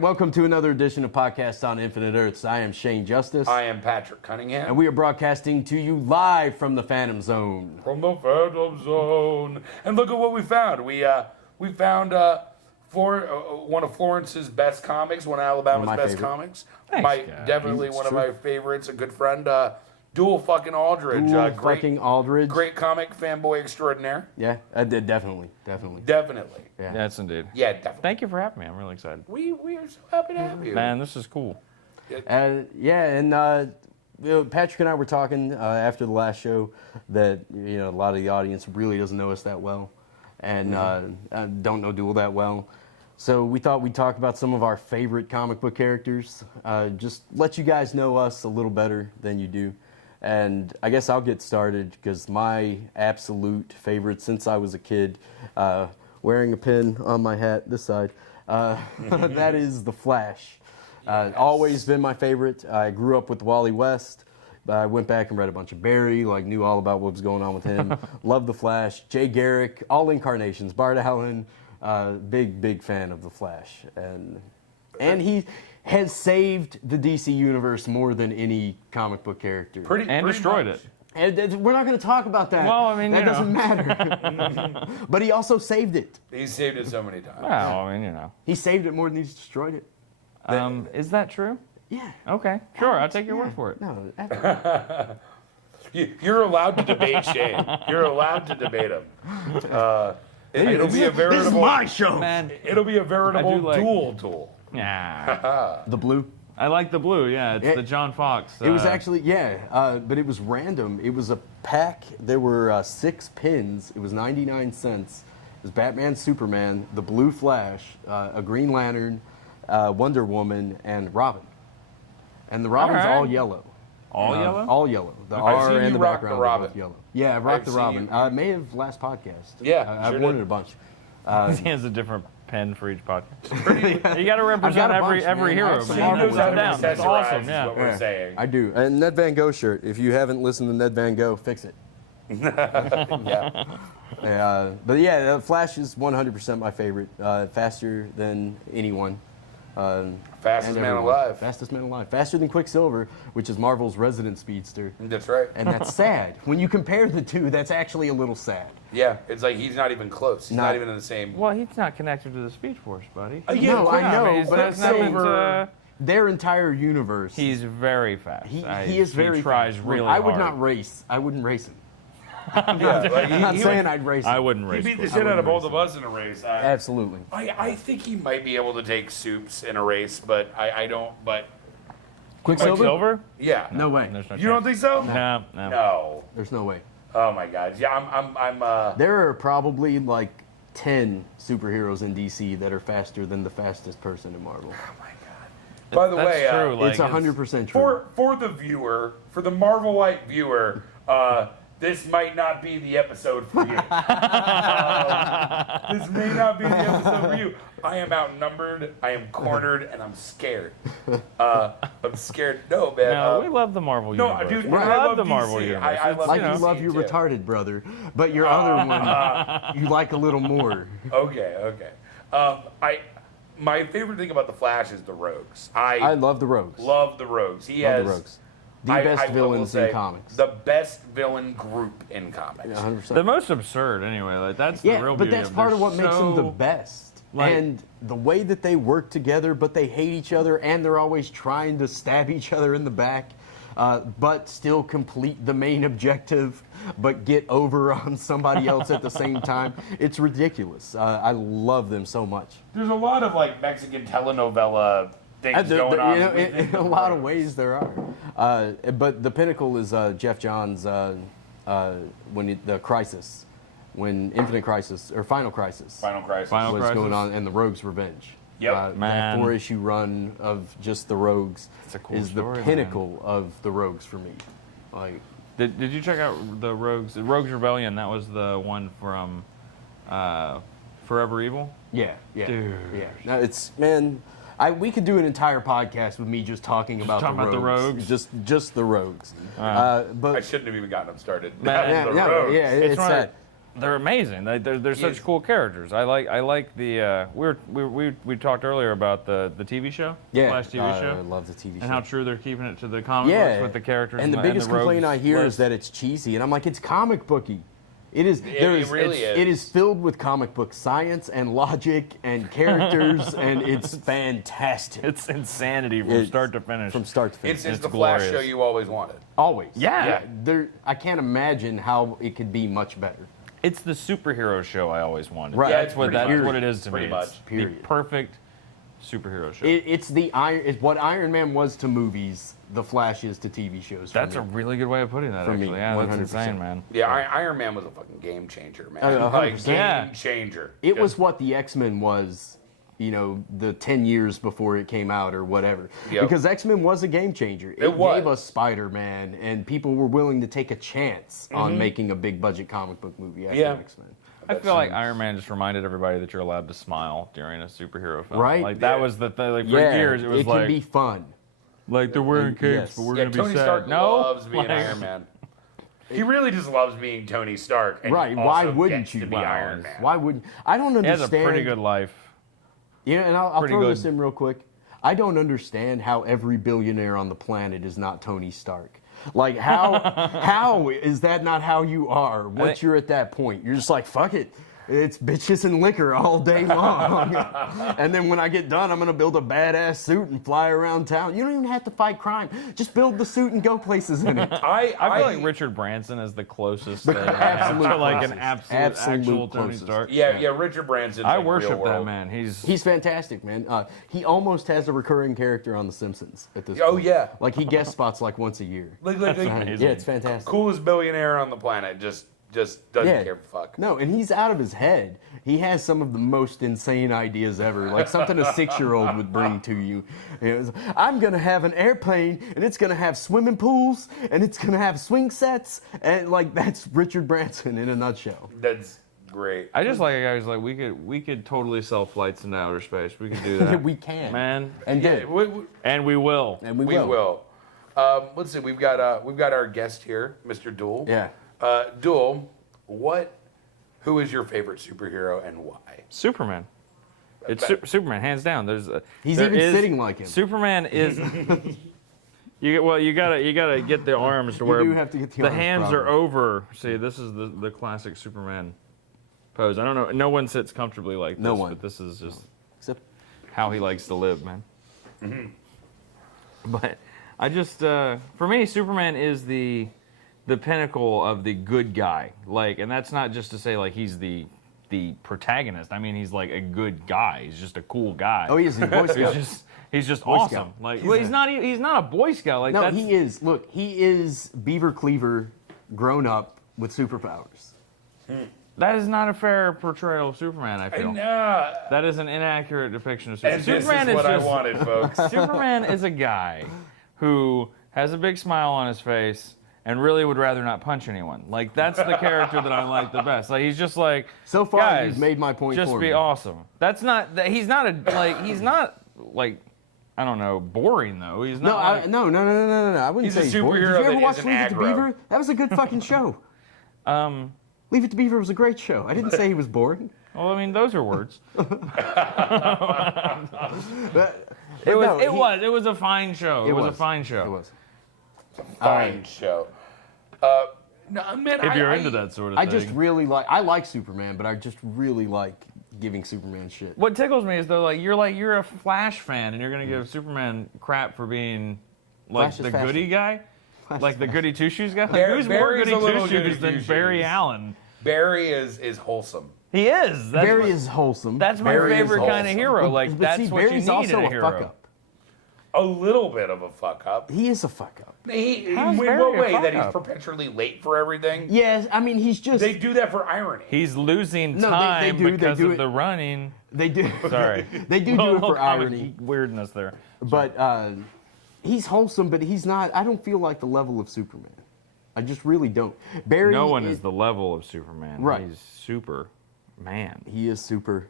welcome to another edition of Podcast on Infinite Earths. I am Shane Justice. I am Patrick Cunningham. And we are broadcasting to you live from the Phantom Zone. From the Phantom Zone. And look at what we found. We found one of Florence's best comics, one of Alabama's best comics. Thanks, definitely one of my favorites, a good friend. Duell fucking Aldridge. Duell fucking Aldridge. Great comic, fanboy extraordinaire. Yeah, definitely. Yeah. Yes, indeed. Yeah, definitely. Thank you for having me. I'm really excited. We are so happy to have you. Man, this is cool. Patrick and I were talking after the last show that a lot of the audience really doesn't know us that well, and don't know Duell that well. So we thought we'd talk about some of our favorite comic book characters, just let you guys know us a little better than you do. And I guess I'll get started because my absolute favorite since I was a kid, wearing a pin on my hat this side, that is the Flash. Yes. Always been my favorite. I grew up with Wally West. I went back and read a bunch of Barry, knew all about what was going on with him. Love the Flash. Jay Garrick, all incarnations. Bart Allen, big fan of the Flash. And he has saved the DC universe more than any comic book character. Pretty destroyed much. it. And we're not going to talk about that. Well, I mean, that doesn't matter. But he also saved it. He's saved it so many times. Well, I mean, He saved it more than he's destroyed it. Is that true? Yeah. Okay, sure. I'll take your word for it. No. You're allowed to debate Shane. You're allowed to debate him. It'll be a veritable. This is my show. Man, It'll be a veritable dual tool. yeah. The blue. I like the blue. Yeah, it's the John Fox. It was actually, but it was random. It was a pack. There were 6 pins. It was 99 cents. It was Batman, Superman, the Blue Flash, a Green Lantern, Wonder Woman, and Robin. And the Robin's all yellow. all yellow. All yellow. The I've R seen and you the rock background the are Robin. both yellow. Yeah, I've rocked I've the seen Robin. May have last podcast. Yeah, I've sure worn did. it a bunch. He has a different pen for each podcast. You got to represent a bunch, every man. hero. I've seen He Marvel knows how to Down. That's accessorize awesome. is Yeah. what we're saying. I do. And Ned Van Gogh shirt. If you haven't listened to Ned Van Gogh, fix it. Yeah. But yeah, Flash is 100% my favorite. Faster than anyone. Fastest man alive. Fastest man alive. Faster than Quicksilver, which is Marvel's resident speedster. That's right. And that's sad. When you compare the two, that's actually a little sad. Yeah, it's like he's not even close. He's not even in the same. Well, he's not connected to the Speed Force, buddy. Yeah, No, I know, mean, but that's nothing Quicksilver, to- their entire universe. He's very fast. He is very He tries fast. really I hard. would not race. I wouldn't race him. Yeah, like I'm not saying I'd race him. I wouldn't He race. beat the Quicksilver. shit out of both of us in a race. Absolutely. I think he might be able to take Soups in a race, but I don't. But Quicksilver? yeah, No way. There's no you don't think so? No. No. There's no way. Oh my God. Yeah, I'm. There are probably like 10 superheroes in DC that are faster than the fastest person in Marvel. Oh my God. By the That's way, true. Like, It's 100% true. for the viewer, for the Marvelite viewer, this might not be the episode for you. This may not be the episode for you. I am outnumbered, I am cornered, and I'm scared. I'm scared. No, man. No, we love the Marvel no, universe. dude, we I love love the DC. Marvel universe. I love Like DC you love your too. retarded brother, but your other one you like a little more. Okay. My favorite thing about the Flash is the Rogues. I love the Rogues. love the Rogues. He Love has the Rogues. The I best will villains say, in comics. The best villain group in comics. 100%. The most absurd, anyway. Like that's the Yeah, real but beauty that's of part they're of what makes them the so- best. like- And the way that they work together, but they hate each other, and they're always trying to stab each other in the back, but still complete the main objective, but get over on somebody else at the same time. It's ridiculous. I love them so much. There's a lot of like Mexican telenovela things going on. You know, in a lot of ways there are. But the pinnacle is Jeff Johns' the Crisis. When Infinite Crisis, or Final Crisis, Final Crisis. Final was Crisis. going on, and the Rogues' Revenge. Yep. That Man. 4-issue run of just the Rogues It's a cool is story, the man. pinnacle of the Rogues for me. Like, Did you check out the Rogues Rebellion? That was the one from Forever Evil. yeah. Dude. Yeah. No, it's, man, we could do an entire podcast with me just talking about talking the about the Rogues. Rogues? Just the Rogues. I but shouldn't have even gotten them started. Man, yeah, The no, Rogues. yeah, it's one of- sad. they're amazing. They're such cool characters. I like the we talked earlier about the TV show, Flash TV show. I love the TV show. And how true they're keeping it to the comic books with the characters. And the biggest the complaint I rogues hear is list. that it's cheesy, and I'm like, it's comic booky. It is. It really is. It is filled with comic book science and logic and characters, and it's fantastic. It's insanity from start to finish. From start to finish. It's the glorious. Flash show you always wanted. Always. Yeah. I can't imagine how it could be much better. It's the superhero show I always wanted. Right. That's what Pretty much. what it is to Pretty me. much. It's Period. the perfect superhero show. It's what Iron Man was to movies. The Flash is to TV shows. That's for a me. really good way of putting that. For me, Actually, yeah, 100%. that's insane, man. Yeah, Iron Man was a fucking game changer, man. 100%. Game changer. It was what the X-Men was, the 10 years before it came out or whatever. Yep. Because X-Men was a game changer. It was. gave us Spider-Man, and people were willing to take a chance on making a big budget comic book movie after X-Men. I feel like Iron Man just reminded everybody that you're allowed to smile during a superhero film. Right. Like that was the thing. Like for Yeah, years, it was can be fun. like they're wearing capes, Yes. but we're Yeah, gonna be Tony sad. Stark No, loves being Like, Iron Man. He really just loves being Tony Stark. And Right? also Why gets wouldn't to you? be Iron Man? Why wouldn't? I don't He understand. has a pretty good life. Yeah, and I'll Pretty throw good. this in real quick. I don't understand how every billionaire on the planet is not Tony Stark. Like how is that not how you are once you're at that point? You're just like, fuck it. It's bitches and liquor all day long. And then when I get done, I'm going to build a badass suit and fly around town. You don't even have to fight crime. Just build the suit and go places in it. I feel like Richard Branson is the closest thing Absolute to like closest. an absolute actual Tony closest. Stark. Yeah, Richard Branson. I like worship real that world. man. He's fantastic, man. He almost has a recurring character on The Simpsons at this Oh, point. yeah. Like he guest spots like once a year. Like, amazing. Yeah, it's fantastic. coolest billionaire on the planet. Just doesn't give a fuck. No, and he's out of his head. He has some of the most insane ideas ever, like something a 6-year-old would bring to you. I'm going to have an airplane, and it's going to have swimming pools, and it's going to have swing sets, and like that's Richard Branson in a nutshell. That's great. I just like a guy who's like we could totally sell flights into outer space. We could do that. We can, man, and Yeah, did, and we will. and we we will. will. Let's see. We've got our guest here, Mr. Duell. Yeah. Duell, who is your favorite superhero and why? Superman. It's Superman, hands down. He's there even is- sitting like him. Superman is. You gotta get the arms to where do have to get the arms, hands are probably. over. See, this is the classic Superman pose. I don't know. No one sits comfortably like this. No one. But this is just Except how he likes to live, man. But I just, for me, Superman is the pinnacle of the good guy. Like, and that's not just to say like he's the protagonist. I mean, he's like a good guy. He's just a cool guy. oh, he is a Boy Scout. He's just Boy awesome. Scout. Like, well, he's not a Boy Scout. Like, No, that's, he is. Look, he is Beaver Cleaver, grown up with superpowers. That is not a fair portrayal of Superman. I feel that is an inaccurate depiction of Superman. And Superman this is what just, I wanted, folks. Superman is a guy who has a big smile on his face and really would rather not punch anyone. Like, that's the character that I like the best. Like, he's just like, So far, guys, you've made my point just for be me. awesome. That's not. He's not I don't know, boring though. He's No, not. no. I wouldn't He's a say he's boring. Did superhero you ever that watch isn't Leave It to aggro. Beaver? That was a good fucking show. Leave It to Beaver was a great show. I didn't say he was boring. Well, I mean, those are words. But It was. no, It was a fine show. It was a fine show. It was. Fine show. No, man, If you're into that sort of I thing. just really like. I like Superman, but I just really like giving Superman shit. What tickles me is though, you're a Flash fan, and you're gonna give Superman crap for being like Flash is the fashion. goody guy, like the goody two shoes guy. Like, Barry- who's more Barry's goody a little two shoes goody than two-shoes. Barry Allen? Barry is wholesome. He is. That's Barry what- is wholesome. That's my Barry is favorite kind of wholesome. hero. But- Like but that's see, what Barry's you need also in a a hero. fuck up. A little bit of a fuck up. He is a fuck up. In How's what Barry a way? fuck That he's up? perpetually late for everything? Yes, I mean he's just. They do that for irony. He's losing No, they time do- they because do of it- the running. They do. Sorry, They do it for irony. Weirdness there. But he's wholesome, but he's not. I don't feel like the level of Superman. I just really don't. Barry. No one is the level of Superman. Right. He's Superman. He is Superman.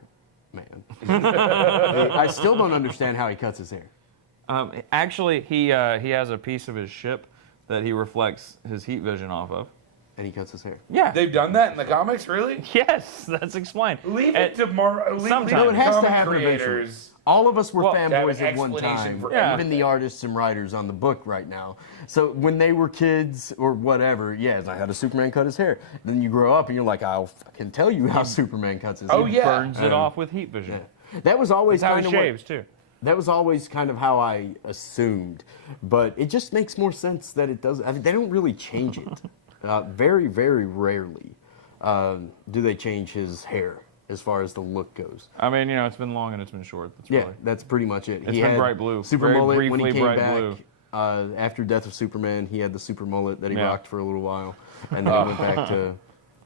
I still don't understand how he cuts his hair. Actually, he has a piece of his ship that he reflects his heat vision off of. and he cuts his hair. Yeah. They've done that in the comics, really? Yes, that's explained. Leave it to sometimes. No, it has to comic happen eventually. creators. All of us were Well, to have fanboys an at one explanation time, for Yeah. even the artists and writers on the book right now. So when they were kids or whatever, yes, I had a Superman cut his hair. Then you grow up and you're like, I'll fucking tell you how Superman cuts his hair. Oh, yeah. Burns it off with heat vision. That was always That's how kind he of shaves, too. That was always kind of how I assumed, but it just makes more sense that it does. I mean, they don't really change it. Very, very rarely do they change his hair as far as the look goes. I mean, you know, it's been long and it's been short. That's Yeah, really. that's pretty much it. It's been bright blue. Super Very mullet when he briefly came bright back. blue. After Death of Superman, he had the super mullet that he Yeah. rocked for a little while, and then he went back to.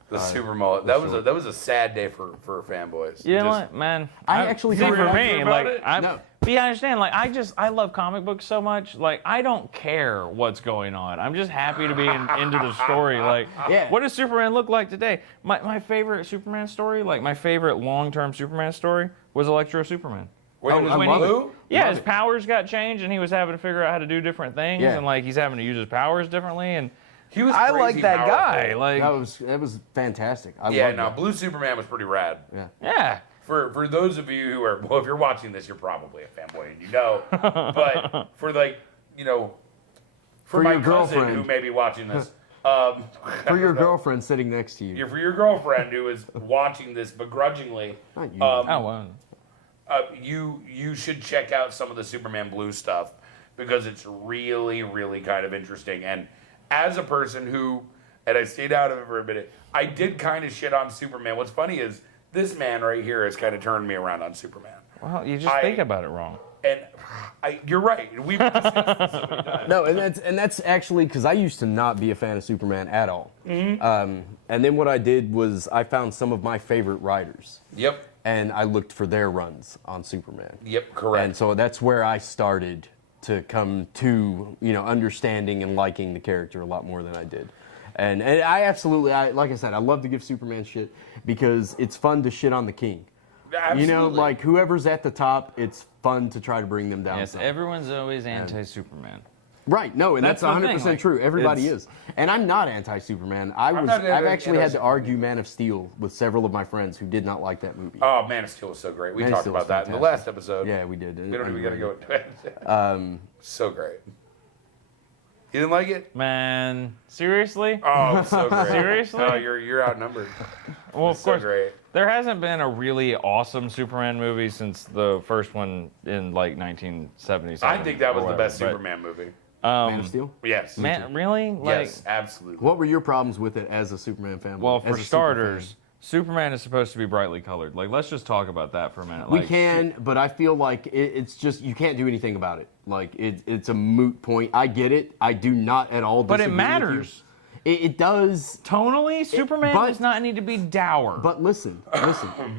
The super mullet. That was a sad day for fanboys. You know Just- what, man? I actually see don't for know me, about like, it? No. but you understand, like, I love comic books so much. Like, I don't care what's going on. I'm just happy to be into the story. Like, Yeah. what does Superman look like today? My favorite Superman story, like my favorite long-term Superman story, was Electro Superman. When it was I love it. blue? Yeah, Love his it. powers got changed, and he was having to figure out how to do different things, Yeah. and like he's having to use his powers differently. And He was I crazy like that powerful. guy. Like, That was fantastic. I Yeah, loved no, that. Blue Superman was pretty rad. Yeah. yeah. For those of you who are, well, if you're watching this, you're probably a fanboy and you know. But for like, you know, for my your cousin girlfriend. who may be watching this, For your girlfriend sitting next to you. for your girlfriend who is watching this begrudgingly, Not you. Oh well. you should check out some of the Superman Blue stuff because it's really, really kind of interesting. And as a person who, and I stayed out of it for a minute, I did kind of shit on Superman. What's funny is this man right here has kind of turned me around on Superman. Well, you just think about it wrong. And you're right. We've discussed this so many times. No, and that's actually because I used to not be a fan of Superman at all. And then what I did was I found some of my favorite writers, Yep. and I looked for their runs on Superman. Yep. Correct. And so that's where I started to come to understanding and liking the character a lot more than I did. And I absolutely, like I said, I love to give Superman shit because it's fun to shit on the king. Absolutely. Like whoever's at the top, it's fun to try to bring them down. Yes, some. everyone's always anti-Superman. Right, no, and that's That's the 100% thing, like, true. Everybody it's- is. And I'm not anti-Superman. I've not actually had to anti-Superman. argue Man of Steel with several of my friends who did not like that movie. Oh, Man of Steel was so great. We Man of talked Steel about was that in the fantastic. last episode. Yeah, we did. We don't even got to go into it. So great. You didn't like it? Man, seriously? Oh, so great. Seriously? Oh, you're outnumbered. Well, of So course. great. There hasn't been a really awesome Superman movie since the first one in like 1977. I think that was or the best whatever, Superman movie. Man of Steel? Yes. Man, really? Like, Yes, absolutely. What were your problems with it as a Superman fan? well, As for a super starters, fan? Superman is supposed to be brightly colored. Like, let's just talk about that for a minute. We Like, can, but I feel like it's just, you can't do anything about it. Like, it's a moot point. I get it. I do not at all But disagree it with you. matters. It does. Tonally, Superman but- does not need to be dour. But listen.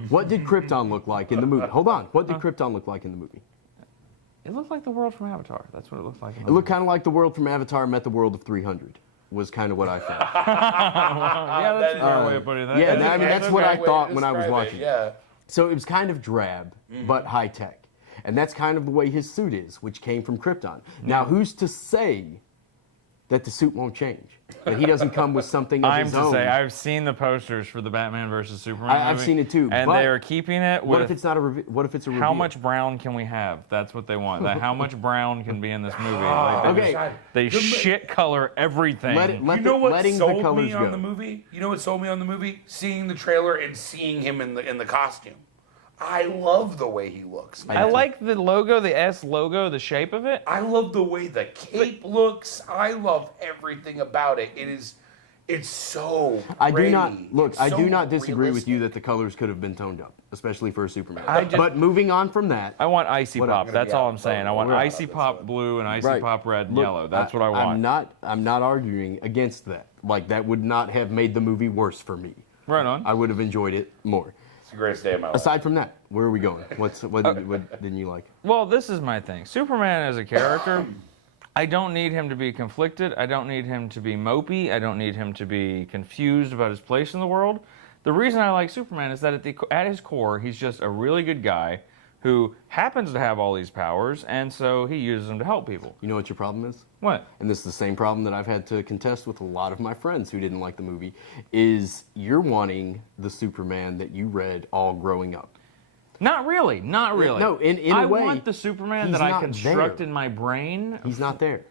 What did Krypton look like in the movie? Hold on. What did Krypton look like in the movie? It looked like the world from Avatar. That's what it looked like. In the It looked kind of like the world from Avatar met the world of 300. Was kind of what I felt. yeah, that's a fair way of putting that. yeah, I mean, that's what I thought when I was describe it, watching. Yeah. So it was kind of drab, but high tech. And that's kind of the way his suit is, which came from Krypton. Now, who's to say that the suit won't change? That he doesn't come with something of I'm his to own? say, I've seen the posters for the Batman versus Superman I've movie, seen it too, and but they are keeping it with What if it's not a? What if it's a? how reveal? much brown can we have? That's what they want. That how much brown can be in this movie? Like, Okay. they shit color everything. Let it. Let You know the, what letting the sold colors me on go. the movie? You know what sold me on the movie? Seeing the trailer and seeing him in the costume. I love the way he looks. Man. I like the logo, the S logo, the shape of it. I love the way the cape looks. I love everything about it. It's so I do pretty. not look. It's I so do not disagree with you realistic. that the colors could have been toned up, especially for a Superman. I just- but moving on from that, I want icy What, I'm pop. gonna That's be all out I'm in saying. I want photo. icy pop blue and icy Right. pop red and look, yellow. That's what I want. I'm not arguing against that. Like that would not have made the movie worse for me. Right on. I would have enjoyed it more. It's the greatest day of my life. Aside from that, where are we going? What didn't you like? Well, this is my thing. Superman as a character, I don't need him to be conflicted. I don't need him to be mopey. I don't need him to be confused about his place in the world. The reason I like Superman is that at his core, he's just a really good guy who happens to have all these powers, and so he uses them to help people. You know what your problem is? What? And this is the same problem that I've had to contest with a lot of my friends who didn't like the movie, is you're wanting the Superman that you read all growing up. Not really. Not really. No, in a way, I want the Superman he's that I not construct there. in my brain. He's not there.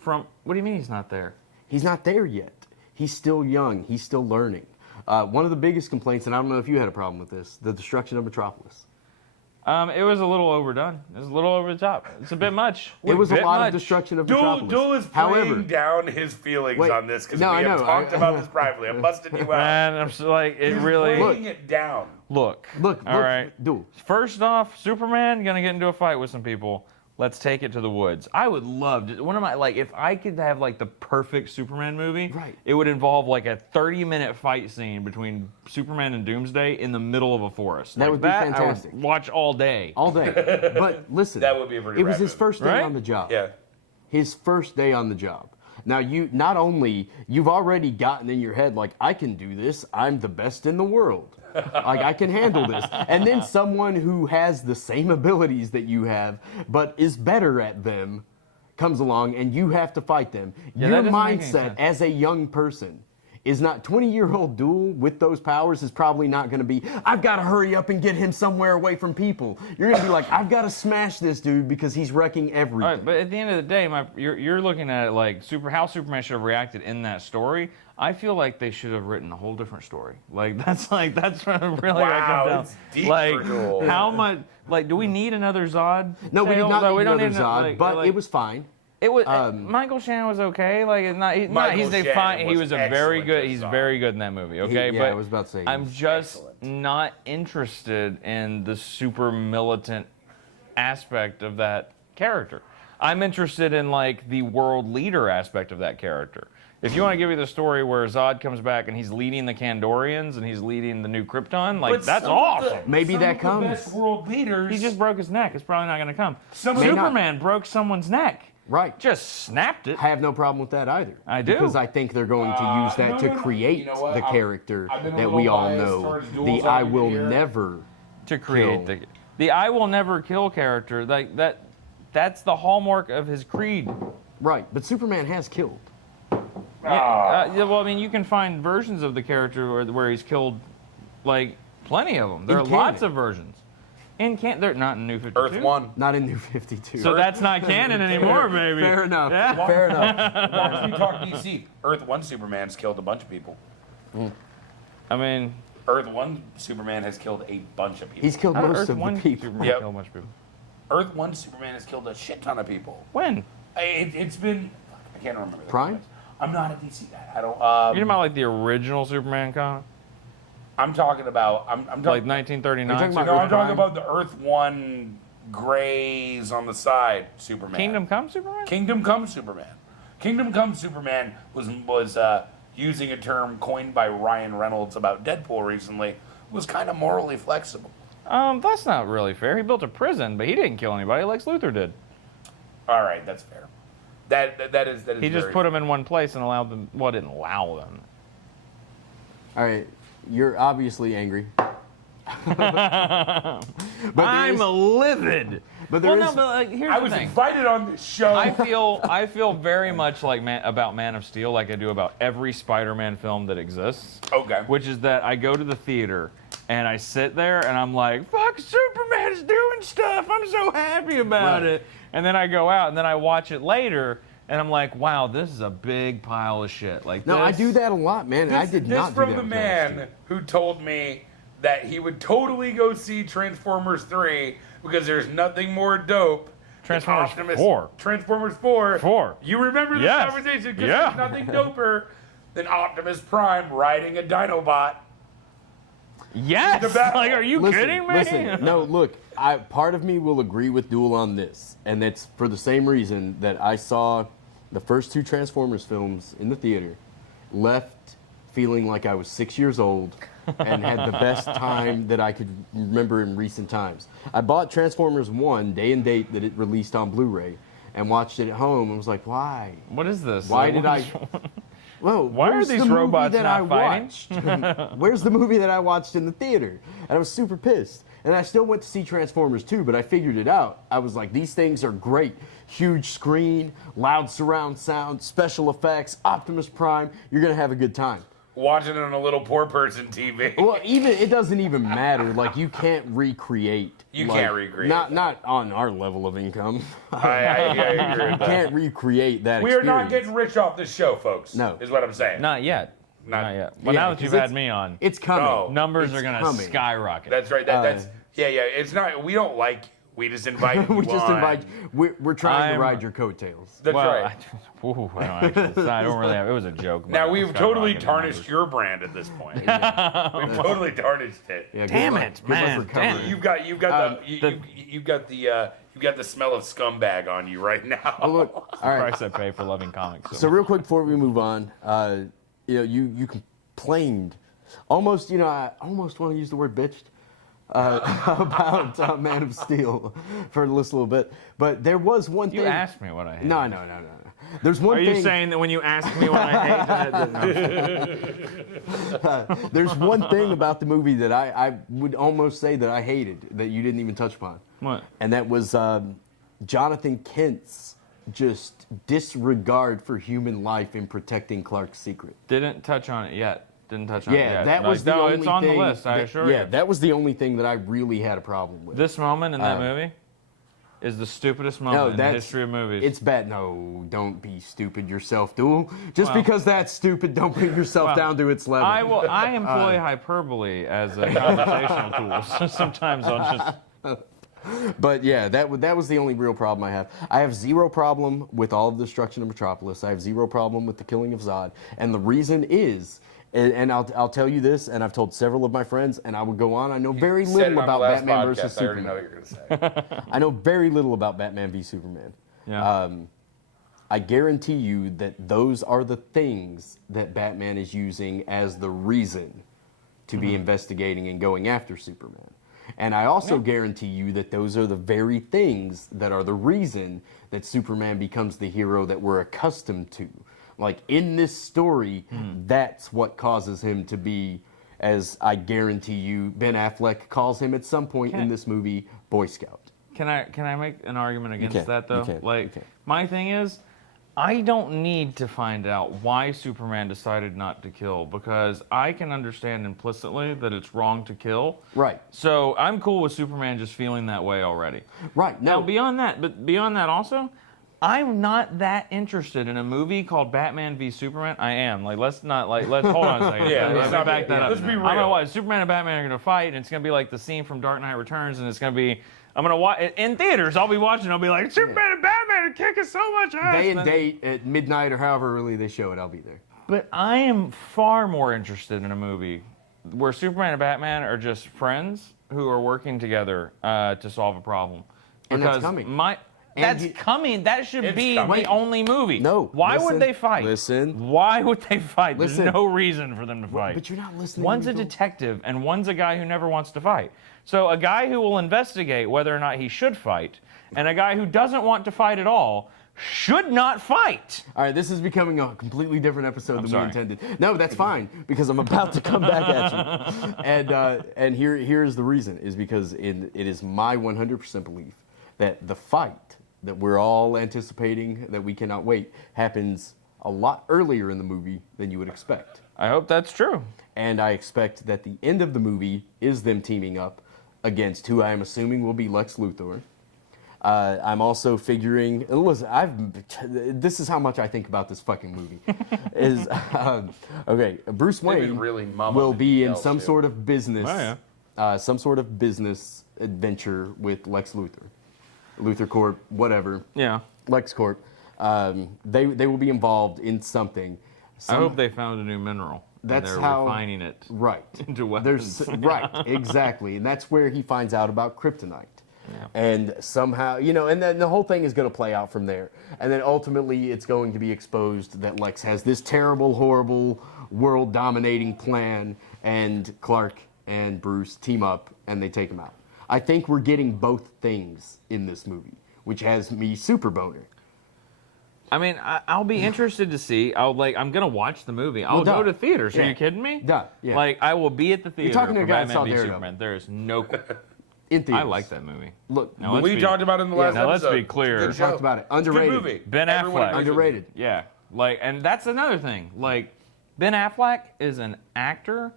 From what do you mean he's not there? He's not there yet. He's still young. He's still learning. One of the biggest complaints, and I don't know if you had a problem with this, the destruction of Metropolis. It was a little overdone. It was a little over the top. It's a bit much. It was a bit lot much. of destruction of Metropolis. Duel is playing However, down his feelings Wait, on this because no, we I have know. talked about this privately. I'm busting you out. Man, I'm just like, it He's really. playing it down. Look. look, All right. Duel. First off, Superman gonna get into a fight with some people. Let's take it to the woods. I would love to. One of my if I could have like the perfect Superman movie, Right. it would involve like a 30-minute fight scene between Superman and Doomsday in the middle of a forest. That Like would be I fantastic. would watch all day. All day. But listen, That would be a pretty it was rad his movie. first day Right? on the job. Yeah. His first day on the job. Now, you've already gotten in your head, like, I can do this. I'm the best in the world. Like, I can handle this. And then someone who has the same abilities that you have, but is better at them, comes along and you have to fight them. Yeah, Your that doesn't make any mindset sense. as a young person is not 20-year-old Duel with those powers is probably not going to be, I've got to hurry up and get him somewhere away from people. You're going to be like, I've got to smash this dude because he's wrecking everything. All right, but at the end of the day, you're looking at it like how Superman should have reacted in that story. I feel like they should have written a whole different story. That's really what I come down. It's deep like for Duel. how much? Like, do we need another Zod? No, we did tale? not Like, need we don't another need Zod, but it was fine. It was Michael Shannon was okay. Like it's not. Michael He's a Shannon fine. He was was a very excellent good. as He's Zod. very good in that movie. Okay, Yeah, but I was about to say, I'm he's just excellent. not interested in the super militant aspect of that character. I'm interested in like the world leader aspect of that character. If you want to give me the story where Zod comes back and he's leading the Kandorians and he's leading the new Krypton, like But that's some of the- awesome. Maybe some that of the comes. best world leaders. He just broke his neck. It's probably not going to come. Some of the- Superman broke someone's neck. Right. Just snapped it. I have no problem with that either. I do. Because I think they're going to use that to create You know what? the character I've been a that little we all biased know. towards Duel's The I argument will here. never. To create kill. the I will never kill character. Like that's the hallmark of his creed. Right. But Superman has killed. Yeah, well, I mean, you can find versions of the character where he's killed, like plenty of them. There In are lots canon. of versions. They're not in New 52. Earth One. Not in New 52. So that's not canon anymore, baby. Fair enough. Yeah. Fair enough. Watch me talk DC. Earth One Superman's killed a bunch of people. I mean, Earth One Superman has killed a bunch of people. He's killed how did most Earth of One the people. Superman Yep. kill a bunch of people? Earth One Superman has killed a shit ton of people. When? It's been. I can't remember. the Prime? times. I'm not a DC guy. I don't. You're talking about like the original Superman comic, I'm talking about. I'm talking. like 1939. Are you talking no, about I'm Earth talking Prime? about the Earth One grays on the side Superman. Kingdom Come Superman. Kingdom Come Superman. Kingdom Come Superman was using a term coined by Ryan Reynolds about Deadpool recently. Was kind of morally flexible. That's not really fair. He built a prison, but he didn't kill anybody. Lex Luthor did. All right, that's fair. That is. He just very put them in one place and allowed them. Well, didn't allow them. All right. You're obviously angry. But I'm there is, livid. but there Well, is- no, but like, here's I the was thing. invited on this show. I feel very much like about Man of Steel, like I do about every Spider-Man film that exists. Okay. Which is that I go to the theater and I sit there and I'm like, "Fuck, Superman's doing stuff! I'm so happy about Right. it." And then I go out and then I watch it later and I'm like, "Wow, this is a big pile of shit." Like, no, I this- do that a lot, man. And I did this not do from that the with Man of man Steel. who told me that he would totally go see Transformers 3 because there's nothing more dope. than Transformers Optimus- 4. Transformers 4. 4. You remember this Yes. conversation? Because Yeah. there's nothing doper than Optimus Prime riding a Dinobot. Yes. The battle. Like, are you kidding me? Listen, no, look, part of me will agree with Duel on this, and that's for the same reason that I saw the first two Transformers films in the theater, left feeling like I was 6 years old, and had the best time that I could remember in recent times. I bought Transformers 1, day and date that it released on Blu-ray, and watched it at home, and was like, why? What is this? Why Like, did what I... is- Well, Why are where's these the movie robots that not I fighting? watched? Where's the movie that I watched in the theater? And I was super pissed. And I still went to see Transformers 2, but I figured it out. I was like, these things are great. Huge screen, loud surround sound, special effects, Optimus Prime. You're going to have a good time. Watching it on a little poor person TV. Well, it doesn't even matter. Like, you can't recreate. You like, can't recreate. Not on our level of income. I agree with You that. can't recreate that We are experience. not getting rich off this show, folks. No. Is what I'm saying. Not yet. Not- Not yet. But Yeah, now that you've 'cause had me on, It's coming. Oh. numbers It's are going to coming. skyrocket. That's right. That's yeah. It's not. We don't like. We just invite you We just on. invite. We're trying to I'm- ride your coattails. That's well, right. I don't really have. It was a joke. Now but we've skyrocketed totally numbers. tarnished your brand at this point. We've totally tarnished it. Yeah, good Damn luck- it, good luck man, recovering. damn. You've got the smell of scumbag on you right now. Oh, look, all right. Price I pay for loving comics. So real quick before we move on, you complained, almost, I almost want to use the word bitched about Man of Steel for just a little bit, but there was one you thing. asked me what I hate. No. There's one Are thing. you saying that when you ask me what I hate, There's one thing about the movie that I would almost say that I hated that you didn't even touch upon, what? and that was Jonathan Kent's just disregard for human life in protecting Clark's secret. Didn't touch on it yet. Didn't touch on it Yeah, yet. that was the no, only it's on thing the list. I assure yeah, you. that was the only thing that I really had a problem with. This moment in that movie is the stupidest moment in the history of movies. It's bad. No, don't be stupid yourself, Duel. Just because that's stupid, don't bring yourself down to its level. I employ hyperbole as a conversational tool. So sometimes I'll just. But yeah, that was the only real problem I have. I have zero problem with all of the destruction of Metropolis. I have zero problem with the killing of Zod. And the reason is, and I'll tell you this, and I've told several of my friends, and I would go on. I know very Said it little on the about last Batman podcast. versus I already Superman. know what you're going to say. I know very little about Batman v Superman. Yeah. I guarantee you that those are the things that Batman is using as the reason to be investigating and going after Superman. And I also guarantee you that those are the very things that are the reason that Superman becomes the hero that we're accustomed to. Like in this story, that's what causes him to be, as I guarantee you, Ben Affleck calls him at some point in this movie, Boy Scout. Can I make an argument against can. that though? You can. Like You can. my thing is, I don't need to find out why Superman decided not to kill because I can understand implicitly that it's wrong to kill. Right. So I'm cool with Superman just feeling that way already. Right. Now No. beyond that also, I'm not that interested in a movie called Batman v Superman. I am. let's hold on a second. Yeah, let's let's not back be- that up. let's be I'm gonna real. watch Superman and Batman are gonna fight, and it's gonna be like the scene from Dark Knight Returns, and it's gonna be. I'm gonna watch in theaters. I'll be watching. I'll be like, Superman and Batman are kicking so much ass. Day and then- date at midnight or however early they show it, I'll be there. But I am far more interested in a movie where Superman and Batman are just friends who are working together to solve a problem. And that's Because coming. That's coming. That should It's be coming. the only movie. No, Why listen, would they fight? listen. Why would they fight? Listen. There's no reason for them to fight. But you're not listening. One's to a me, detective and one's a guy who never wants to fight. So a guy who will investigate whether or not he should fight, and a guy who doesn't want to fight at all should not fight. All right, this is becoming a completely different episode than sorry. we intended. No, that's fine because I'm about to come back at you. And here's the reason is because it is my 100% belief that the fight that we're all anticipating that we cannot wait happens a lot earlier in the movie than you would expect. I hope that's true. And I expect that the end of the movie is them teaming up against who I am assuming will be Lex Luthor. I'm also figuring. Listen, this is how much I think about this fucking movie. Okay, Bruce They've been Wayne really mum will on the be in details, some too. sort of business, Oh, some sort of business adventure with Lex Luthor, Luthor Corp, whatever, Yeah. Lex Corp. They will be involved in something. I hope they found a new mineral. That's and they're how- refining it Right. into weapons. Right, exactly. And that's where he finds out about kryptonite. And somehow, and then the whole thing is going to play out from there. And then ultimately it's going to be exposed that Lex has this terrible, horrible, world-dominating plan, and Clark and Bruce team up and they take him out. I think we're getting both things in this movie, which has me super boner. I mean, I'll be interested to see. I'm gonna watch the movie. I'll duh. go to theaters. Are Yeah. you kidding me? Duh, yeah. Like, I will be at the theater talking to for a guy that Batman saw v Daredevil. Superman. There is no. in theaters. I like that movie. Look, Now, let's We be- talked about it in the last Now let's episode. be clear. Good we show. talked about it. It's a good Underrated. movie. Ben Everyone Affleck. agrees with you. Underrated. Yeah, like, and that's another thing. Like, Ben Affleck is an actor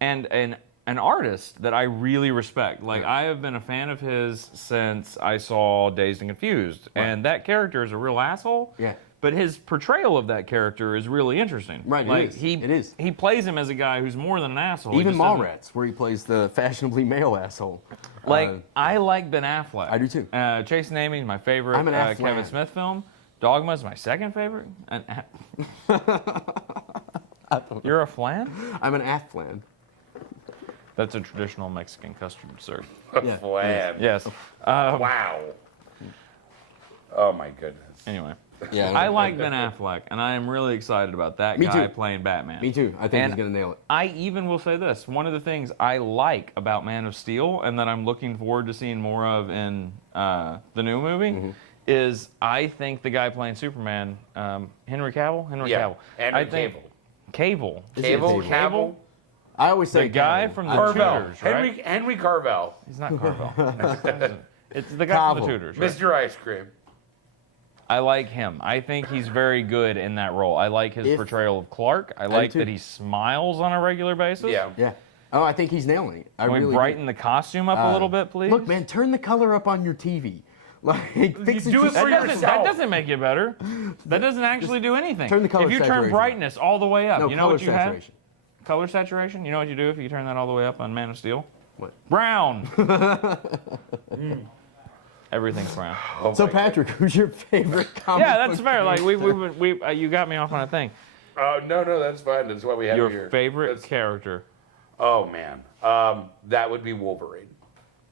and an artist that I really respect. Like, I have been a fan of his since I saw Dazed and Confused, and that character is a real asshole. Yeah. But his portrayal of that character is really interesting. Right, it like, is. It is. He plays him as a guy who's more than an asshole. He Even just doesn't- Mallrats, where he plays the fashionably male asshole. Like, I like Ben Affleck. I do too. Chasing Amy is my favorite I'm an Affleck. Kevin Smith film. Dogma is my second favorite. You're a flan? I'm an Afflan. That's a traditional Mexican custard dessert. Yeah. Flan. Yes. Wow. Oh my goodness. Anyway, Yeah, I like Ben Affleck, and I am really excited about that Me guy too. playing Batman. Me too. I think And he's gonna nail it. I even will say this: one of the things I like about Man of Steel, and that I'm looking forward to seeing more of in the new movie, Mm-hmm. is I think the guy playing Superman, Henry Cavill. Henry Yeah. Cavill. Henry I think Cavill. Cable. Cavill. I always say The guy Cavill. from the Carvel. Tudors, right? Henry Carvel. He's not Carvel. It's the guy from the Cavill. Tudors. Right? Mr. Ice Cream. I like him. I think he's very good in that role. I like his If- portrayal of Clark. I like too. that he smiles on a regular basis. Yeah. Yeah. Oh, I think he's nailing it. I Can we really do. brighten the costume up a little bit, please? Look, man, turn the color up on your TV. Like, fix do it just- for That yourself. doesn't make it better. That doesn't actually do anything. turn the color if you turn saturation brightness all the way up, No, you know color what you saturation. have? Color saturation. You know what you do if you turn that all the way up on Man of Steel? What? Brown. Everything's brown. Oh So, my Patrick, who's your favorite comic Yeah, that's book fair. Like character? you got me off on a thing. No, that's fine. That's why we have Your you here. favorite That's- character, Oh man, that would be Wolverine.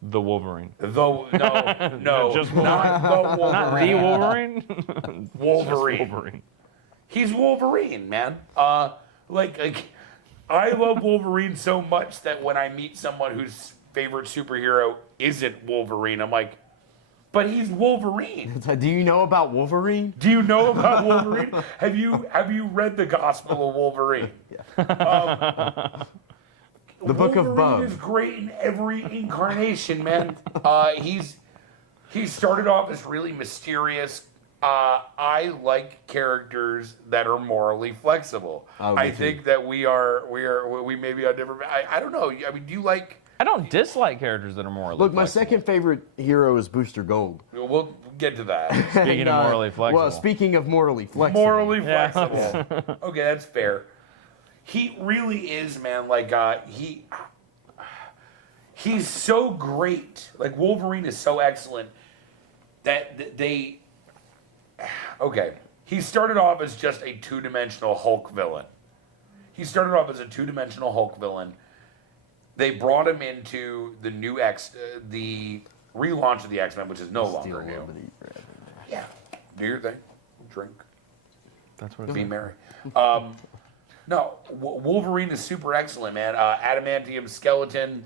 the Wolverine. Though no, Just not the Wolverine. Not the Wolverine. Wolverine. Just Wolverine. He's Wolverine, man. Like I love Wolverine so much that when I meet someone whose favorite superhero isn't Wolverine, I'm like, but he's Wolverine. Do you know about Wolverine? Do you know about Wolverine? Have you read the Gospel of Wolverine? The Book of Wolverine Bub. is great in every incarnation, man. He started off as really mysterious. I like characters that are morally flexible. Oh, me I too. think that we may be on different. I don't know. I mean, do you like? I don't dislike characters that are morally Look, my flexible. second favorite hero is Booster Gold. We'll get to that. Speaking And, of morally flexible. Well, speaking of morally flexible. Morally Yeah. flexible. Okay, that's fair. He really is, man. Like he's so great. Like Wolverine is so excellent that they. Okay, he started off as just a two-dimensional Hulk villain. They brought him into the new the relaunch of the X-Men, which is no longer new. Yeah, do your thing, drink. That's what it's Be merry. No, Wolverine is super excellent, man. Adamantium skeleton.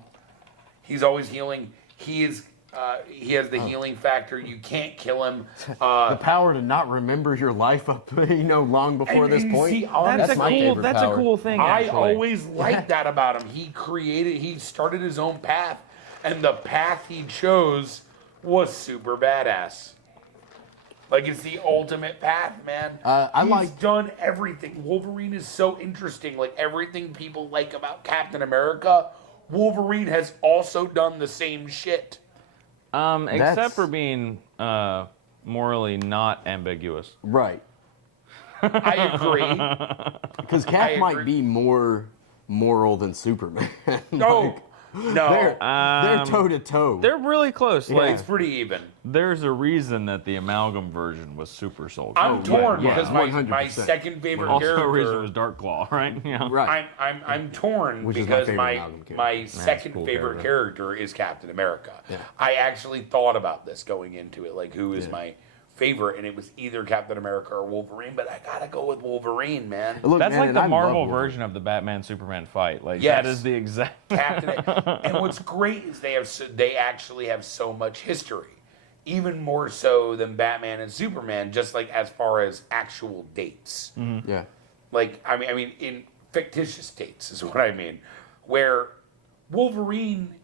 He's always healing. He has the healing factor. You can't kill him. The power to not remember your life up, long before And this you point. see, That's, honestly, my favorite that's power. a cool thing. I Actually. always liked that about him. He started his own path, and the path he chose was super badass. Like, it's the ultimate path, man. He's done everything. Wolverine is so interesting. Like, everything people like about Captain America, Wolverine has also done the same shit. Except for being morally not ambiguous. Right. I agree. Because Cap I might agree. be more moral than Superman. No, no. They're toe to toe. They're really close. Like, It's pretty even. there's a reason that the amalgam version was Super Soldier. I'm torn yeah, because my 100%. second favorite also a reason it character. was Dark Claw, right? Yeah. Right. I'm torn Which is my because favorite my Malcolm character. my second cool favorite character is Captain America. Yeah. I actually thought about this going into it, like who is my favorite, and it was either Captain America or Wolverine, but I gotta go with Wolverine, man. Look, That's man, like and the I love Marvel Wolverine. version of the Batman Superman fight. Like Yes. that is the exact. Captain. And what's great is they actually have so much history, even more so than Batman and Superman. Just like as far as actual dates. Yeah. Like, I mean, in fictitious dates is what I mean, where Wolverine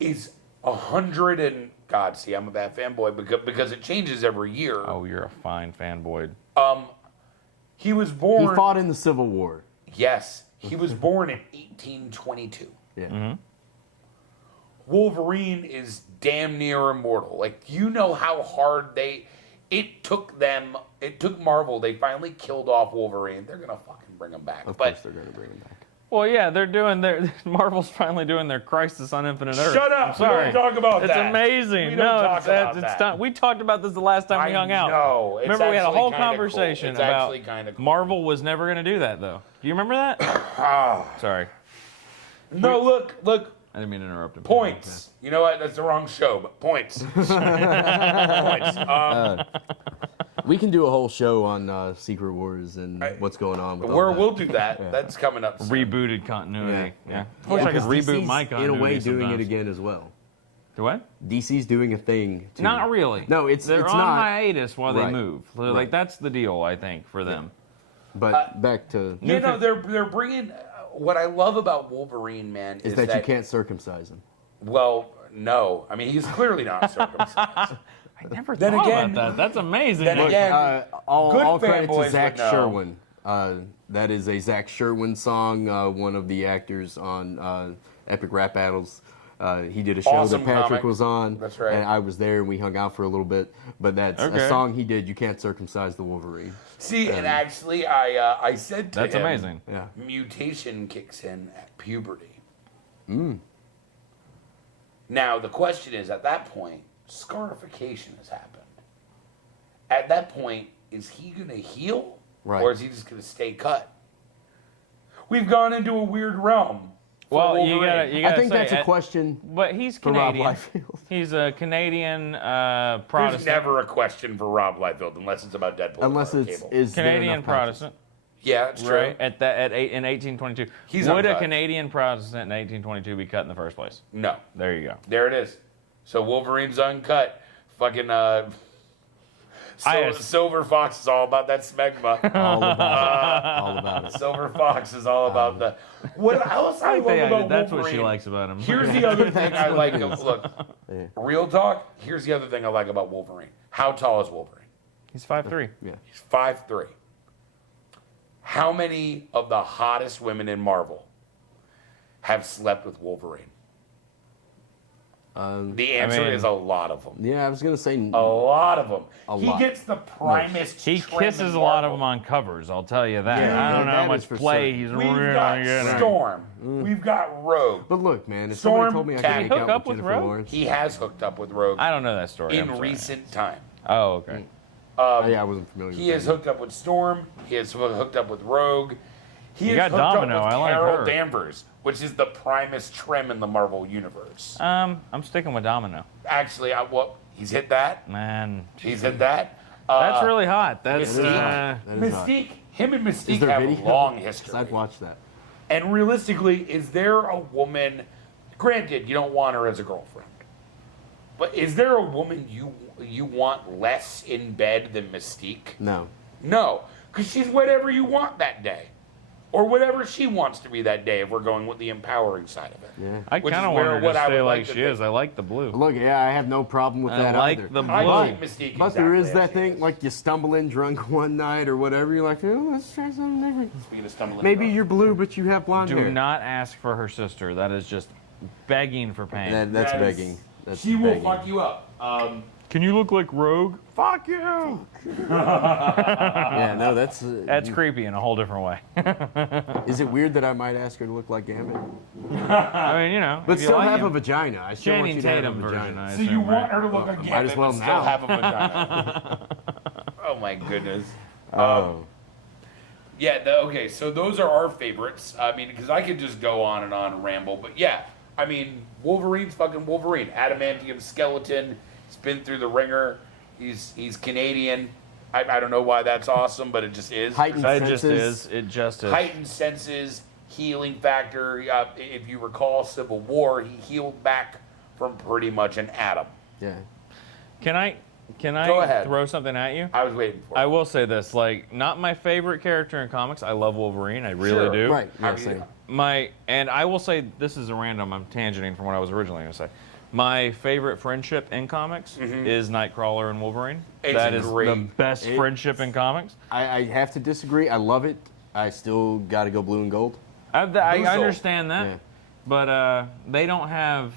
is 100 and God, see, I'm a bad fanboy because it changes every year. Oh, you're a fine fanboy. He was He born. fought in the Civil War. Yes, he was born in 1822. Yeah. Mm-hmm. Wolverine is damn near immortal. Like, you know how hard it took Marvel. They finally killed off Wolverine. They're gonna fucking bring him back. Of course they're going to bring him back. Well, yeah, they're doing Marvel's finally doing their Crisis on Infinite Earth. Shut up! I'm sorry. We don't talk about It's that. amazing. We no, don't talk it's, about it's that. done. We talked about this the last time we hung out. No, it's remember we had a actually whole kinda conversation cool. It's about actually kinda cool. Marvel was never going to do that though. Do you remember that? Sorry, No, look. I didn't mean to interrupt him. Points. You know what? That's the wrong show, but points. Points. We can do a whole show on Secret Wars and what's going on with all that. We'll do that. That's coming up soon. Rebooted continuity. Yeah. I wish I could Because reboot DC's my continuity. in a way doing sometimes. it again as well. Do what? DC's doing a thing. Too. Not really. No, They're it's on not. hiatus while they Right. move. So, Right. Like that's the deal, I think, for them. But back to You know, they're bringing. What I love about Wolverine, man, is that you can't circumcise him. Well, no. I mean, he's clearly not circumcised. I never Then thought again- about that. That's amazing. then Look, again- All Good credit to fanboys Zach would know. Sherwin. That is a Zach Sherwin song. One of the actors on Epic Rap Battles. He did a show Awesome that Patrick comic. was on. That's right. And I was there, and we hung out for a little bit. But that's Okay. a song he did. You can't circumcise the Wolverine. See, and actually, I said to that's him, amazing. Yeah. mutation kicks in at puberty. Now, the question is, at that point, scarification has happened. At that point, is he going to heal? Right. Or is he just going to stay cut? We've gone into a weird realm. for Well, you Wolverine. gotta I think say, that's a question But he's for Rob Canadian. Liefeld. He's a Canadian There's Protestant. never a question for Rob Liefeld unless it's about Deadpool. Unless or it's Cable. is there Canadian enough content? Protestant, Yeah, it's true. right? In 1822. He's Would a uncut. Canadian Protestant in 1822 be cut in the first place? No. There you go. There it is. So Wolverine's uncut. Fucking Silver Fox is all about that smegma. All about it. Silver Fox is all about the. What else I love about That's Wolverine? what she likes about him. Here's the other thing I what like. it is. Look, real talk. Here's the other thing I like about Wolverine. How tall is Wolverine? He's 5'3". Yeah. He's 5'3". How many of the hottest women in Marvel have slept with Wolverine? The answer mean- is a lot of them. Yeah, I was gonna say. A lot of them. He lot. gets the primest. He trim kisses in a lot of Marvel. them on covers. I'll tell you that. Yeah, I don't know how that much is for play certain. he's We've really got getting. Storm. We've got Rogue. But look, man, if Storm somebody told me I can could he make hook out up with with Jennifer Rogue? Lawrence, He has hooked up with Rogue I don't know that story. in I'm sorry. recent time. Oh, okay. yeah, I wasn't familiar. He with has that. hooked up with Storm. He has hooked up with Rogue. He You has got hooked Domino. up with I like Carol her. Danvers, which is the primest trim in the Marvel universe. I'm sticking with Domino. Actually, he's hit that. Man, He's hit that. that's really hot. That's Mystique. That is hot. Mystique. Him and Is Mystique there have video? a long 'Cause history. I'd watch that. And realistically, is there a woman? Granted, you don't want her as a girlfriend, but is there a woman you want less in bed than Mystique? No. No, because she's whatever you want that day, or whatever she wants to be that day. If we're going with the empowering side of it, Yeah. I which kind is of where want her what to I stay would like like to she is. think. I like the blue. Look, yeah, I have no problem with I that like either. the I blue. like Mystique. But there is exactly that as she thing, is. like you stumble in drunk one night or whatever. You're like, oh, let's try something different. Speaking of stumbling Maybe drunk. you're blue, but you have blonde Do hair. not ask for her sister. That is just begging for pain. That's That is- begging. That's She will begging. fuck you up. Can you look like Rogue? Fuck you. Yeah, no, that's. That's creepy in a whole different way. Is it weird that I might ask her to look like Gambit? I mean, you know, But if you still like have him. a vagina. I still want Channing you to have a Tatum version. vagina. I So you assume, want right? her to look like might Gambit, as well but still now. have a vagina. Oh my goodness. Oh. Yeah. Okay. So those are our favorites. I mean, because I could just go on and ramble, but yeah. I mean, Wolverine's fucking Wolverine. Adamantium skeleton. He's been through the ringer. He's Canadian. I don't know why that's awesome, but it just is. Heightened It just senses. is. It just is. Heightened senses, healing factor. If you recall Civil War, he healed back from pretty much an atom. Yeah. Can I Go ahead. throw something at you? I was waiting for it. I will say this, like, not my favorite character in comics. I love Wolverine. I really Sure. do. Right. I Yeah, mean, same. And I will say, this is a random, I'm tangenting from what I was originally going to say. My favorite friendship in comics is Nightcrawler and Wolverine. It's That is great. the best friendship in comics. I have to disagree. I love it. I still got to go blue and gold. I Boozle. understand that, Yeah. but they don't have.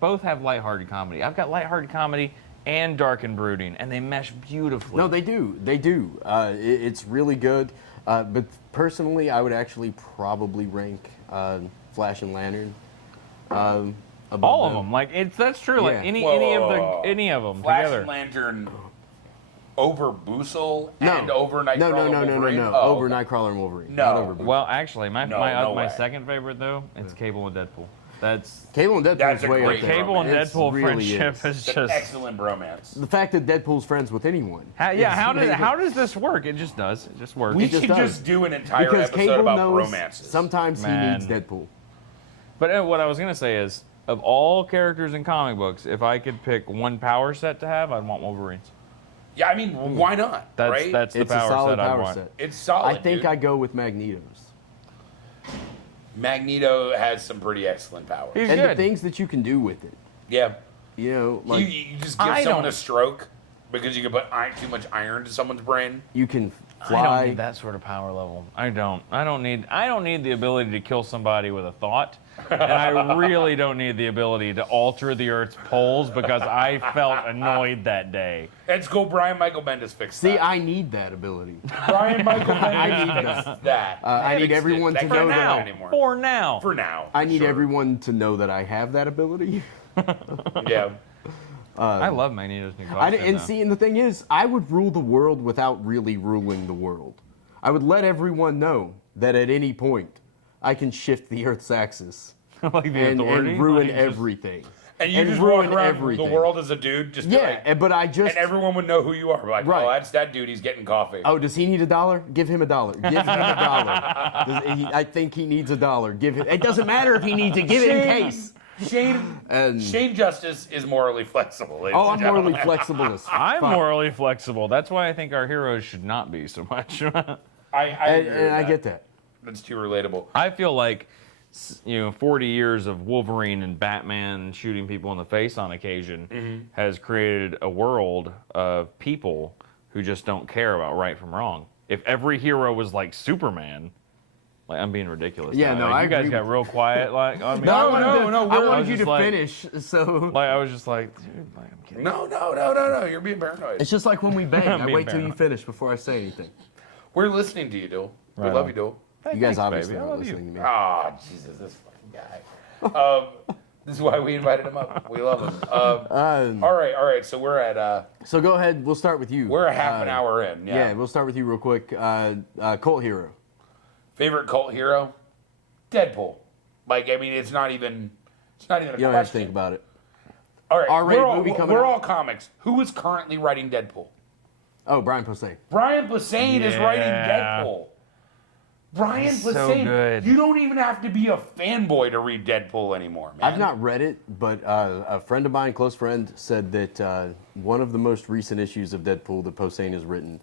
Both have lighthearted comedy. I've got lighthearted comedy and dark and brooding, and they mesh beautifully. No, they do. They do. It's really good. But personally, I would actually probably rank Flash and Lantern above all of them. Like that's true. Like Yeah. any of them Flash together. and Lantern over Boozle No. and over Nightcrawler No. Wolverine? Oh, over okay. Nightcrawler and Wolverine. No. Not over Boozle. Well, actually, my No way. second favorite though, it's Cable and Deadpool. That's Cable and Deadpool That's is a way great up there. Cable and It's Deadpool really friendship is. is It's an just. excellent bromance. The fact that Deadpool's friends with anyone. How is how does this work? It just does. It just works. We It just should does. just do an entire Because episode Cable about knows romances. sometimes he Man. needs Deadpool. But what I was gonna say is, of all characters in comic books, if I could pick one power set to have, I'd want Wolverine's. Yeah, I mean, why not? That's right? that's the It's a power solid set I power want. set. It's solid. I think dude. I go with Magneto's. Magneto has some pretty excellent powers. He's And good. the things that you can do with it. Yeah, You know, you, like you just give I someone don't- a stroke because you can put too much iron to someone's brain. you can I fly. don't need that sort of power level. I don't need the ability to kill somebody with a thought. And I really don't need the ability to alter the Earth's poles because I felt annoyed that day. That's cool. Brian Michael Bendis fixed See, that. I need that ability. Brian Michael I Bendis need fixed that. I need Fixed it. everyone That to can't know happen that. anymore. For now. For now. I need sure. everyone to know that I have that ability. Yeah. I love Magneto's new costume. And the thing is, I would rule the world without really ruling the world. I would let everyone know that at any point I can shift the Earth's axis like the and authority. ruin like, just- everything. And you And just ruin walk around everything. the world as a dude, just be Yeah, like, but I just. and everyone would know who you are. Like, Right. oh, that's that dude. He's getting coffee. Oh, does he need $1? Give him $1. Give him $1. I think he needs $1. Give him. It doesn't matter if he needs it. Give it in case. And Shane Justice is morally flexible. ladies oh, and I'm morally gentlemen. flexible as I'm fuck. morally flexible. That's why I think our heroes should not be so much. I And, agree with I that. get that. That's too relatable. I feel like 40 years of Wolverine and Batman shooting people in the face on occasion has created a world of people who just don't care about right from wrong. If every hero was like Superman, like I'm being ridiculous. Yeah, now. no, Like, I you guys agree got with real quiet. Like, I mean, No, No, I wanted no, to- no, I we're- wanted you just to like- finish. So like I was just like, dude, like I'm kidding. No. You're being paranoid. it's just like when we bang. I'm I being wait till you paranoid. finish before I say anything. We're listening to you, Duel. We Right love on. you, Duel. Hey, You guys thanks, obviously baby. I aren't love you. listening to me. Ah, Jesus, this fucking guy. This is why we invited him up. We love him. All right. So we're at So go ahead. We'll start with you. we're a half an hour in. Yeah, we'll start with you real quick. Cult hero. Favorite cult hero? Deadpool. Like, I mean, it's not even a You don't question. have to think about it. All right, R-rated we're all, movie coming we're out. all comics. Who is currently writing Deadpool? Oh, Brian Posehn. Brian Posehn is writing Yeah. Deadpool. Brian He's so Posehn. good. You don't even have to be a fanboy to read Deadpool anymore, man. I've not read it, but a friend of mine, close friend, said that one of the most recent issues of Deadpool that Posehn has written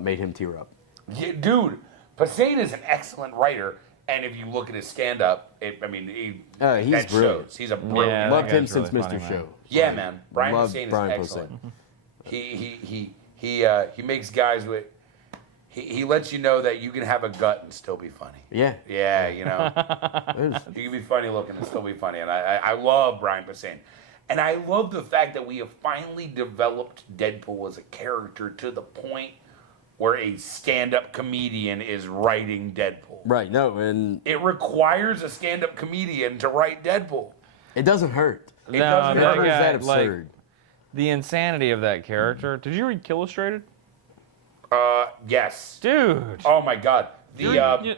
made him tear up. Yeah, dude, Posehn is an excellent writer, and if you look at his stand-up, he's that brilliant. shows. He's a brilliant. Yeah, Loved that him guy's since really Mr. funny, man. Show. Yeah, man. Brian Love Posehn is Brian excellent. He makes guys with. He lets you know that you can have a gut and still be funny. Yeah. Yeah, you know. You can be funny looking and still be funny. And I love Brian Posehn. And I love the fact that we have finally developed Deadpool as a character to the point where a stand-up comedian is writing Deadpool. Right, no, and It requires a stand-up comedian to write Deadpool. it doesn't hurt. It doesn't Never hurt. is that like, absurd. the insanity of that character. Did you read Illustrated? Yes. Dude, Oh my God. The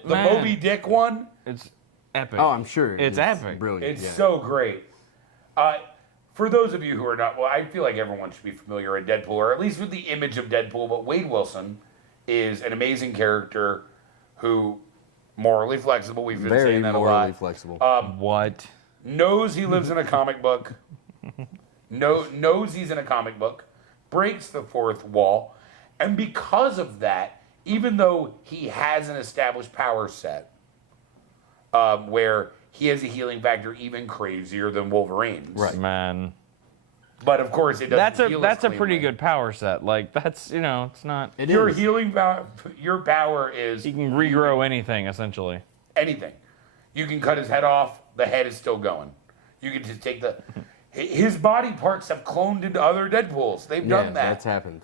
Man. Moby Dick one. it's epic. Oh, I'm sure. It's epic. Brilliant. It's yeah. so great. For those of you who are not, well, I feel like everyone should be familiar with Deadpool, or at least with the image of Deadpool. But Wade Wilson is an amazing character who morally flexible. We've been Very saying that a morally lot. flexible. What? Knows he lives in a comic book. Knows he's in a comic book. Breaks the fourth wall, and because of that, even though he has an established power set, where he has a healing factor even crazier than Wolverine's. Right. Man. But of course, it doesn't. That's a pretty good power set. Like that's it's not. Your healing power. Your power is He can regrow anything essentially. anything. You can cut his head off. The head is still going. You can just take the. His body parts have cloned into other Deadpools. They've done that. That's happened.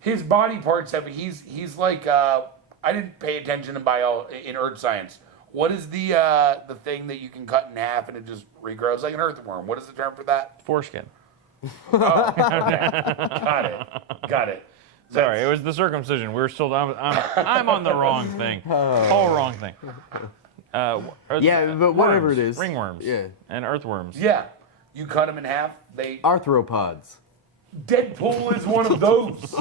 His body parts have. He's like. I didn't pay attention in earth science. What is the thing that you can cut in half and it just regrows like an earthworm? What is the term for that? Foreskin. Oh, okay. Got it. Sorry, it was the circumcision. We're still. I'm on the wrong thing. Whole wrong thing. But whatever it is. Ringworms. Yeah. And earthworms. Yeah, you cut them in half. Arthropods. Deadpool is one of those.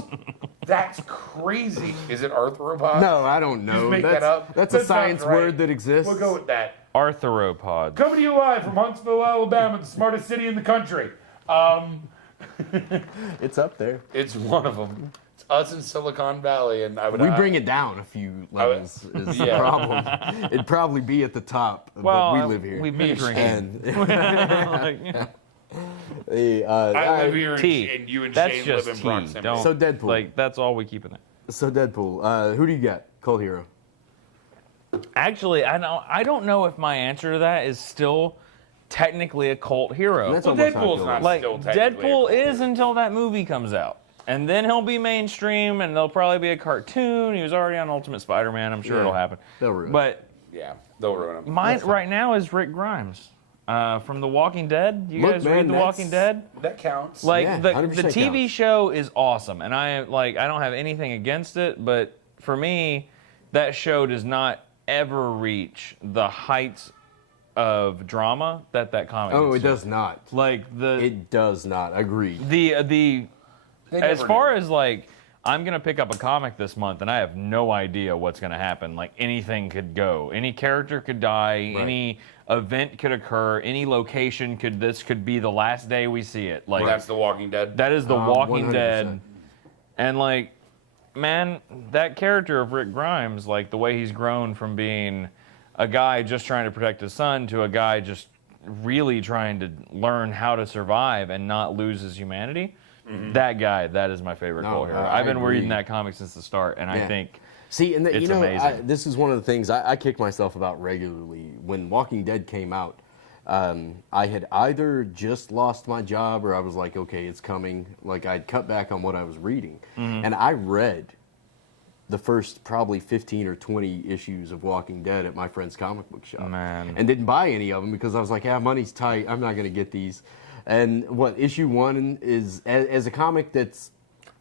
That's crazy. Is it arthropod? No, I don't know. Just make that up. That's That a science sounds right. word that exists. We'll go with that. Arthropods. Coming to you live from Huntsville, Alabama, the smartest city in the country. It's up there. It's one of them. It's us in Silicon Valley, and I would. We bring it down a few levels. Is the problem? It'd probably be at the top. Well, but we live here. We be drinking. And I live here, tea. and you and That's Shane just live in tea. proximity. Don't, So Deadpool. Like that's all we keep in it. So Deadpool. Who do you got? Cult hero. Actually, I don't know if my answer to that is still technically a cult hero. That's Well, almost how I Deadpool's feel not about it. Like still technically a Deadpool cult is hero. until that movie comes out, and then he'll be mainstream, and there'll probably be a cartoon. He was already on Ultimate Spider-Man. I'm sure Yeah, it'll happen. they'll ruin it. But Yeah, they'll ruin him. mine right now is Rick Grimes from The Walking Dead. You Look, guys man, read The that's- Walking Dead? That counts. Like Yeah, the 100% TV counts. show is awesome, and I don't have anything against it, but for me, that show does not ever reach the heights of drama that comic. Oh, gets it to. does not. Like It does not. Agreed. the They as never far do. as like I'm gonna pick up a comic this month and I have no idea what's gonna happen. Like anything could go, any character could die, Right. any event could occur, any location could. This could be the last day we see it. Like That's The Walking Dead. that is the Walking 100%. Dead, and like, man, that character of Rick Grimes, like the way he's grown from being a guy just trying to protect his son to a guy just really trying to learn how to survive and not lose his humanity. That guy, that is my favorite No, cult hero. I I've been agree. reading that comic since the start, and I Yeah. think See, and It's you know, amazing. this is one of the things I kick myself about regularly. When Walking Dead came out, I had either just lost my job or I was like, okay, it's coming. Like I'd cut back on what I was reading, and I read the first probably 15 or 20 issues of Walking Dead at my friend's comic book shop, Man. and didn't buy any of them because I was like, yeah, money's tight. I'm not going to get these. And what issue 1 is as a comic that's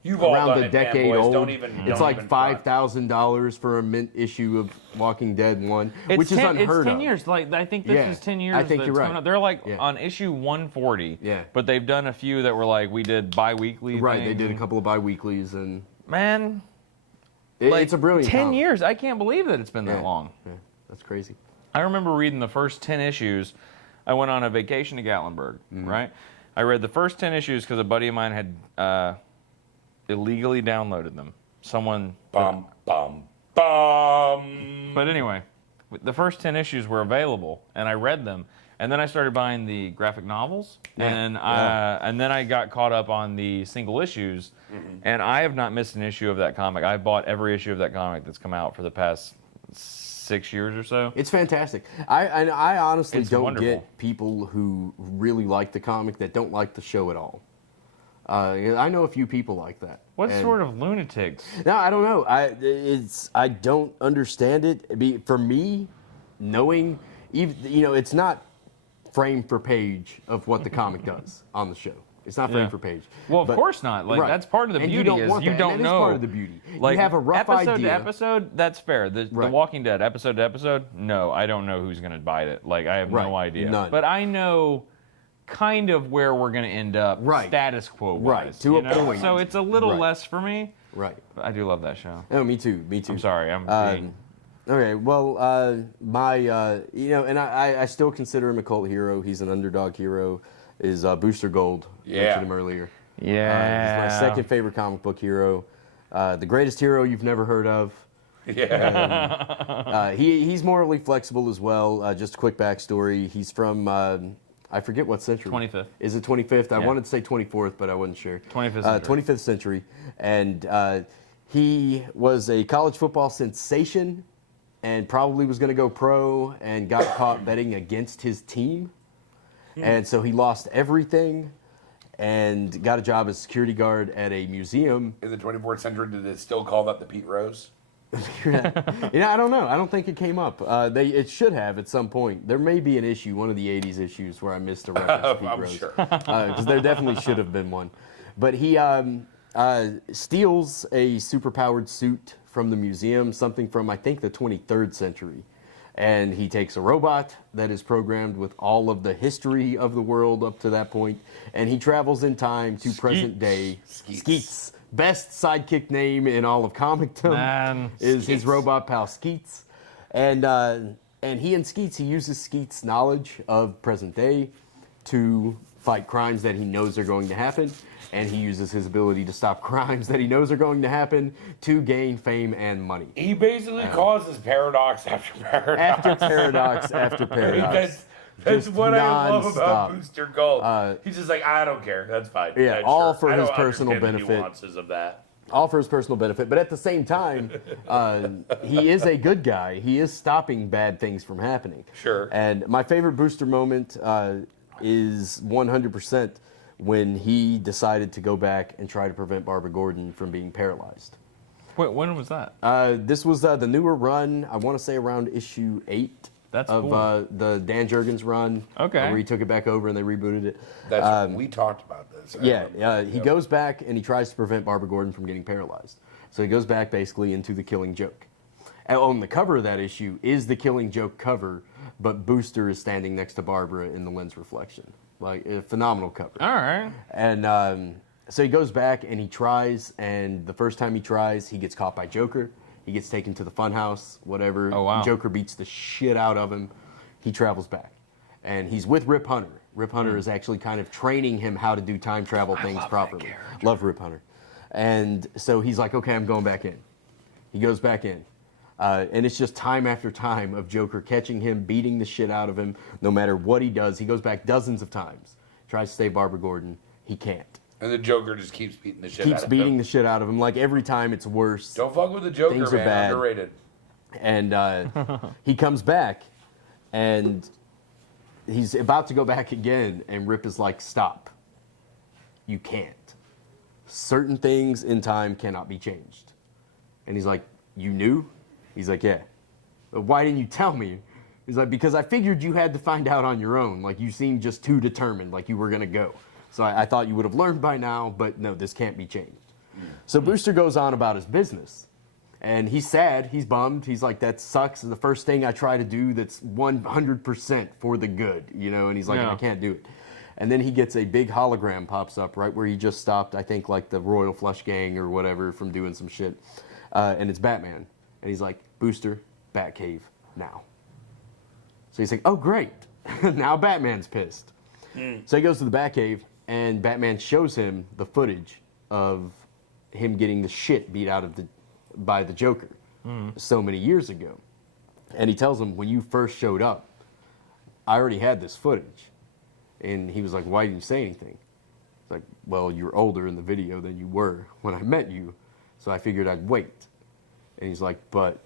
You've all around done a it, decade fanboys. old. Don't even. It's don't like even front. $5,000 for a mint issue of Walking Dead 1, which is unheard it's 10 of. years. Like I think this Yeah, is 10 years. I think that's you're right. coming out. They're like Yeah. on issue 140. Yeah. But they've done a few that were like we did bi-weekly. Right, they things. did a couple of bi-weeklies, and Man, it's a brilliant 10 comic. years. I can't believe that it's been Yeah. that long. Yeah, that's crazy. I remember reading the first 10 issues. I went on a vacation to Gatlinburg, Mm-hmm. right? I read the first 10 issues because a buddy of mine had illegally downloaded them. Someone. Bum bum bum. But anyway, the first 10 issues were available, and I read them. And then I started buying the graphic novels, and then I got caught up on the single issues, and I have not missed an issue of that comic. I've bought every issue of that comic that's come out for the past 6 years or so. It's fantastic. I honestly It's don't wonderful. get people who really like the comic that don't like the show at all. I know a few people like that. What And- sort of lunatics? No, I don't know. I don't understand it. For me, knowing, even it's not frame for page of what the comic does on the show. It's not frame Yeah. for page. Well, of But- course not. Like right. that's part of the And beauty you don't want is you that. don't That is know. part of the beauty. Like you have a rough episode idea. to episode, that's fair. The Right. Walking Dead episode to episode, no, I don't know who's gonna bite it. Like I have Right. no idea. None. But I know kind of where we're gonna end up, Right. status quo wise. Right, to you a know? point. So it's a little Right. less for me. Right. But I do love that show. Oh, me too. Me too. I'm sorry. I'm being, Okay, well, my, and I still consider him a cult hero. He's an underdog hero. Is Booster Gold. Yeah. Mentioned him earlier. yeah. He's my second favorite comic book hero. The greatest hero you've never heard of. Yeah. He's morally flexible as well. Just a quick backstory. He's from, I forget what century. 25th. Is it 25th? I Yeah. wanted to say 24th, but I wasn't sure. 25th century. 25th century. And he was a college football sensation and probably was going to go pro and got caught betting against his team. And so he lost everything and got a job as security guard at a museum. In the 24th century, did it still call that the Pete Rose? I don't know. I don't think it came up. It should have at some point. There may be an issue, one of the 80s issues, where I missed a reference to Pete I'm Rose. sure. Because there definitely should have been one. But he steals a superpowered suit from the museum, something from, I think, the 23rd century. And he takes a robot that is programmed with all of the history of the world up to that point, and he travels in time to present day. Skeets. Best sidekick name in all of comicdom Man, is Skeets. his robot pal Skeets. And he and Skeets, he uses Skeets' knowledge of present day to fight crimes that he knows are going to happen. And he uses his ability to stop crimes that he knows are going to happen to gain fame and money. He basically causes paradox after paradox. After paradox after paradox. That's Just what I love about nonstop. Booster Gold. He's just like, I don't care. That's fine. Yeah, all sure. for I his don't personal understand the benefit. nuances of that. All for his personal benefit, but at the same time, he is a good guy. He is stopping bad things from happening. Sure. And my favorite Booster moment is 100% when he decided to go back and try to prevent Barbara Gordon from being paralyzed. Wait, when was that? This was the newer run, I want to say around issue 8 That's of cool. the Dan Jurgens run. Okay. Where he took it back over and they rebooted it. That's we talked about this. I remember. He goes back and he tries to prevent Barbara Gordon from getting paralyzed. So he goes back basically into the Killing Joke. And on the cover of that issue is the Killing Joke cover, but Booster is standing next to Barbara in the lens reflection. Like, a phenomenal cover. All right. And so he goes back and he tries, and the first time he tries, he gets caught by Joker. He gets taken to the funhouse, whatever. Oh, wow. Joker beats the shit out of him. He travels back. And he's with Rip Hunter. Rip Hunter is actually kind of training him how to do time travel things properly. Love Rip Hunter. And so he's like, okay, I'm going back in. He goes back in. And it's just time after time of Joker catching him, beating the shit out of him, no matter what he does. He goes back dozens of times, tries to save Barbara Gordon. He can't. And the Joker just keeps beating the shit out Keeps of beating him. the shit out of him. Like, every time it's worse. Don't fuck with the Joker, Things are man. bad. Underrated. And he comes back, and he's about to go back again, and Rip is like, stop. You can't. Certain things in time cannot be changed. And he's like, you knew? He's like, yeah. Why didn't you tell me? He's like, because I figured you had to find out on your own. Like, you seemed just too determined, like you were going to go. So I thought you would have learned by now, but no, this can't be changed. So Booster goes on about his business. And he's sad. He's bummed. He's like, that sucks. It's the first thing I try to do that's 100% for the good, you know? And he's like, Yeah. I can't do it. And then he gets a big hologram pops up right where he just stopped, I think, like the Royal Flush Gang or whatever from doing some shit. And it's Batman. And he's like, Booster, Batcave, now. So he's like, oh, great. Now Batman's pissed. So he goes to the Batcave, and Batman shows him the footage of him getting the shit beat out of by the Joker so many years ago. And he tells him, when you first showed up, I already had this footage. And he was like, why didn't you say anything? It's like, well, you're older in the video than you were when I met you, so I figured I'd wait. And he's like, but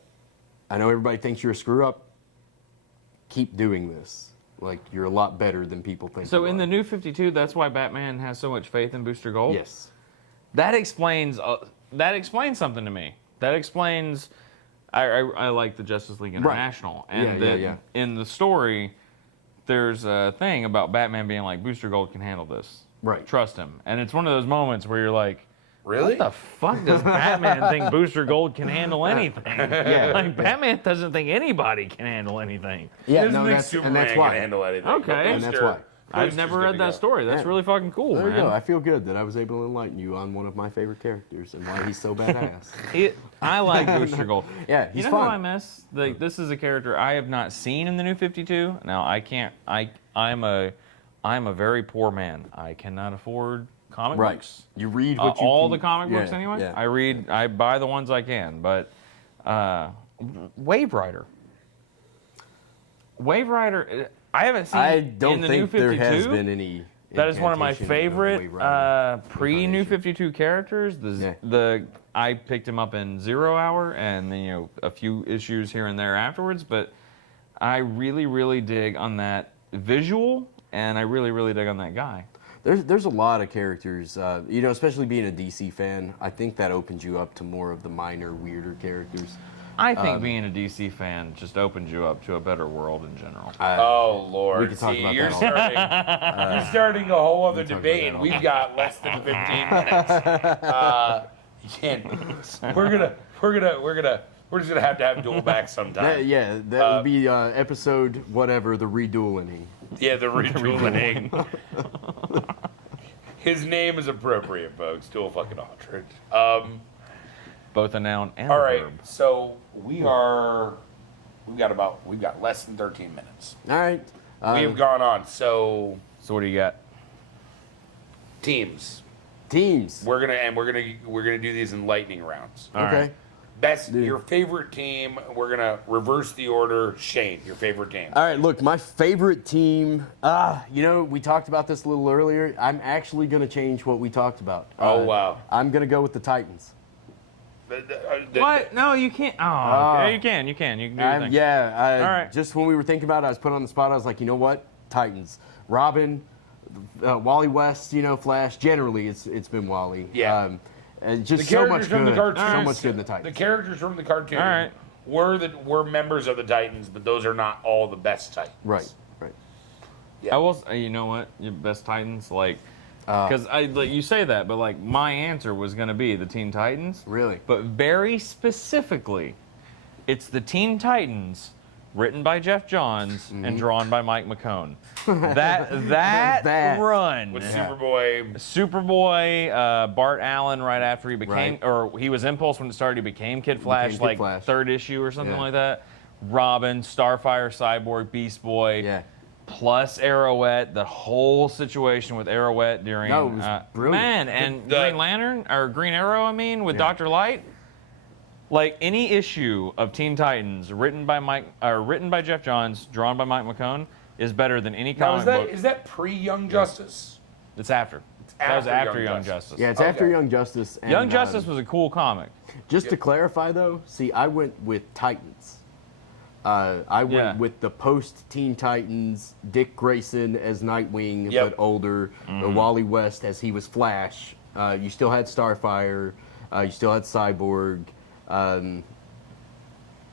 I know everybody thinks you're a screw-up. Keep doing this. Like, you're a lot better than people think So you in are. the New 52, that's why Batman has so much faith in Booster Gold? Yes. That explains something to me. That explains... I like the Justice League International. And Yeah. in the story, there's a thing about Batman being like, Booster Gold can handle this. Right. Trust him. And it's one of those moments where you're like, Really? what the fuck does Batman think Booster Gold can handle anything? Yeah. Like, Batman doesn't think anybody can handle anything. Yeah, Doesn't no, think that's, Superman and that's can why. handle anything. Okay. But And that's why. I've Booster's never good read to that go. story. That's Yeah. really fucking cool, There man. you go. I feel good that I was able to enlighten you on one of my favorite characters and why he's so badass. I like Booster Gold. Yeah, You he's know who fun. I miss? Like, this is a character I have not seen in the New 52. Now, I can't. I'm a very poor man. I cannot afford comic Right. books. You read what you All can- the comic books yeah, anyway. yeah. I buy the ones I can, but Wave Rider. Wave Rider, I haven't seen I in don't the New think there 52. has been any. That is one of my incantation favorite Wave Rider pre-New incarnation. 52 characters. I picked him up in 0 Hour, and then a few issues here and there afterwards. But I really, really dig on that visual, and I really, really dig on that guy. There's a lot of characters, especially being a DC fan. I think that opens you up to more of the minor, weirder characters. I think being a DC fan just opens you up to a better world in general. Oh Lord! We can talk about you're that you're starting a whole other can talk debate, about and that we've got less than 15 minutes. You can't. We're just gonna have to have duel back sometime. That would be episode whatever, the redueling. Yeah, the redueling. His name is appropriate, folks. Duel fucking Aldridge. Both a noun and All a right, verb. so we've got less than 13 minutes. All right. We've gone on. So So what do you got? teams. Teams. We're gonna do these in lightning rounds. All Okay. right. Best your favorite team. We're gonna reverse the order. Shane, your favorite team. All right, look, my favorite team. We talked about this a little earlier. I'm actually going to change what we talked about. Oh, wow. I'm going to go with the Titans. What? No, you can't. Oh, okay. You can. You can do your thing. Yeah. All right. Just when we were thinking about it, I was put on the spot. I was like, you know what? Titans. Robin, Wally West. Flash. Generally, it's been Wally. Yeah. And The just so much characters from the good. cartoon. So much good in the Titans. The characters from the cartoon All right. were members of the Titans, but those are not all the best Titans. Right. Yeah. I will. You know what? Your best Titans, because you say that, but my answer was going to be the Teen Titans. Really? But very specifically, it's the Teen Titans, written by Jeff Johns and drawn by Mike McCone. That run With Yeah. Superboy, Bart Allen right after he became, Right. or he was Impulse when it started. He became Kid Flash, Kid Flash. third issue or something Yeah. like that. Robin, Starfire, Cyborg, Beast Boy. Yeah. Plus Arrowette, the whole situation with Arrowette during No, it was brilliant. Man, and The- Green Lantern or Green Arrow, with Yeah. Dr. Light. Any issue of Teen Titans written by Jeff Johns, drawn by Mike McCone, is better than any Now, comic book. is that pre-Young Justice? It's after. That was after after Young Young Justice. Justice. Yeah, it's Okay. after Young Justice. And, Young Justice was a cool comic. Just to clarify, though, see, I went with Titans. I went Yeah. with the post-Teen Titans, Dick Grayson as Nightwing, Yep. but older, Wally West as he was Flash. You still had Starfire. You still had Cyborg.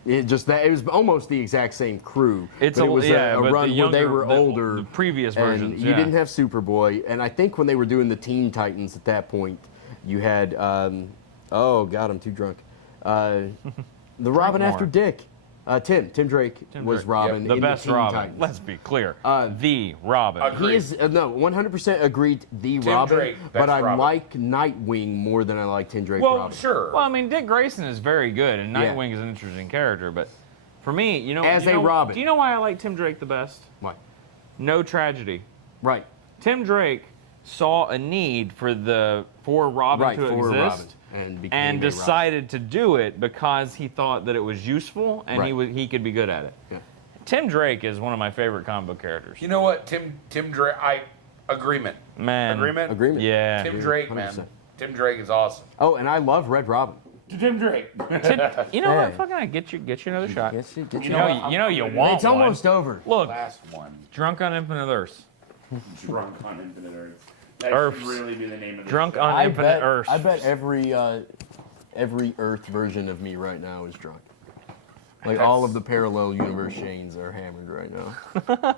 It was almost the exact same crew. It's but it a- was yeah, a but run the where they younger- were the- older. the previous and versions, You yeah. didn't have Superboy, and I think when they were doing the Teen Titans at that point, you had oh God, I'm too drunk. The Robin more. after Dick. Tim Drake was Drake. Robin The in best the Teen Robin. Titans. Let's be clear. The Robin. Agreed. He is 100% agreed. The Tim Robin, Drake, but best I Robin. like Nightwing more than I like Tim Drake. Well, Robin. sure. Well, Dick Grayson is very good, and Yeah. Nightwing is an interesting character. But for me, As a Robin. Do you know why I like Tim Drake the best? Why? No tragedy. Right. Tim Drake saw a need for Robin Right. to For exist, Robin, and became and a Robin. decided to do it because he thought that it was useful and Right. he could be good at it. Yeah. Tim Drake is one of my favorite comic book characters. You know what, Tim Drake? Agreement. Man. Agreement. Agreement. Yeah. Tim Drake, 100%. man. Tim Drake is awesome. Oh, and I love Red Robin. Tim Drake. You know Yeah. what? Fucking, I get you another shot. Get You you know, what? you want It's one. almost over. Look, Last one. Drunk on Infinite Earths. Drunk on Infinite Earth. That Earths. should really be the name of the Drunk show. on Infinite Earths. I bet every Earth version of me right now is drunk. Like all of the parallel universe Shanes are hammered right now.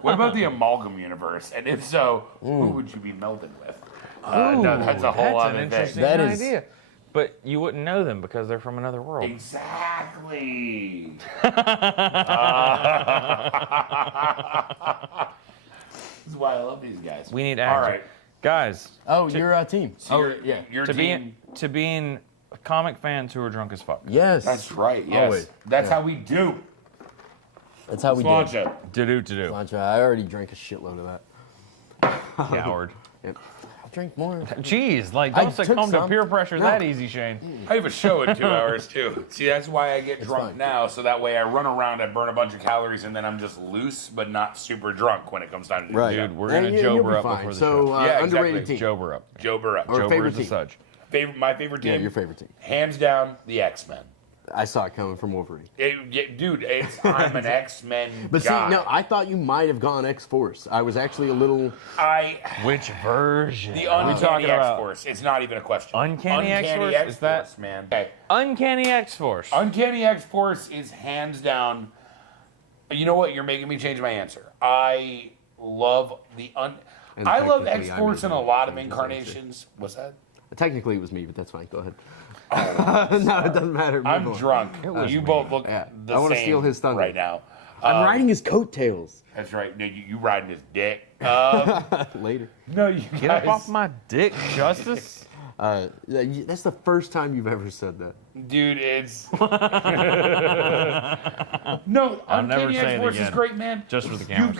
What about the amalgam universe? And if so, who would you be melded with? No, that's a whole That's other an interesting That is- idea. But you wouldn't know them because they're from another world. thing. Exactly. This is why I love these guys. We need All action. right. Guys, Oh, your team. So yeah. to being comic fans who are drunk as fuck. Yes. That's right. Yes. Always. That's Yeah. how we do. That's how we do. Launch it. it. To do. Lancha, I already drank a shitload of that. Coward. Yep. drink more. Jeez, like I don't took succumb to some. peer pressure No. that easy, Shane. I have a show in 2 hours too. See, that's why I get drunk fine. now, so that way I run around, I burn a bunch of calories, and then I'm just loose but not super drunk when it comes time to do Right. the show. Dude, we're And gonna you'll Jober be up fine. before the So, show. Yeah, underrated exactly. team. Jober up. Jober up. Or Jober favorite is the team. such. My favorite team. Yeah, your favorite team. Hands down, the X-Men. I saw it coming from Wolverine. Dude, I'm an X-Men But guy. see, no, I thought you might have gone X-Force. I was actually a little... Which version? The Are we talking Uncanny about X-Force. It's not even a question. Uncanny X-Force? Is that- man? Okay. Uncanny X-Force? Uncanny X-Force is hands down. You know what? You're making me change my answer. I love And I love technically, X-Force I in a made lot of his answer. incarnations. What's that? Technically, it was me, but that's fine. Go ahead. No, it doesn't matter. I'm Move on. drunk. was You me. both look Yeah. the I wanna same steal his thunder. right now. I'm riding his coattails. That's right. No, you riding his dick. Later. No, you guys. Get up off my dick, Justice. That's the first time you've ever said that. Dude, it's no. I'll never Uncanny say it X-Force is again. great, man. Just for the cameras.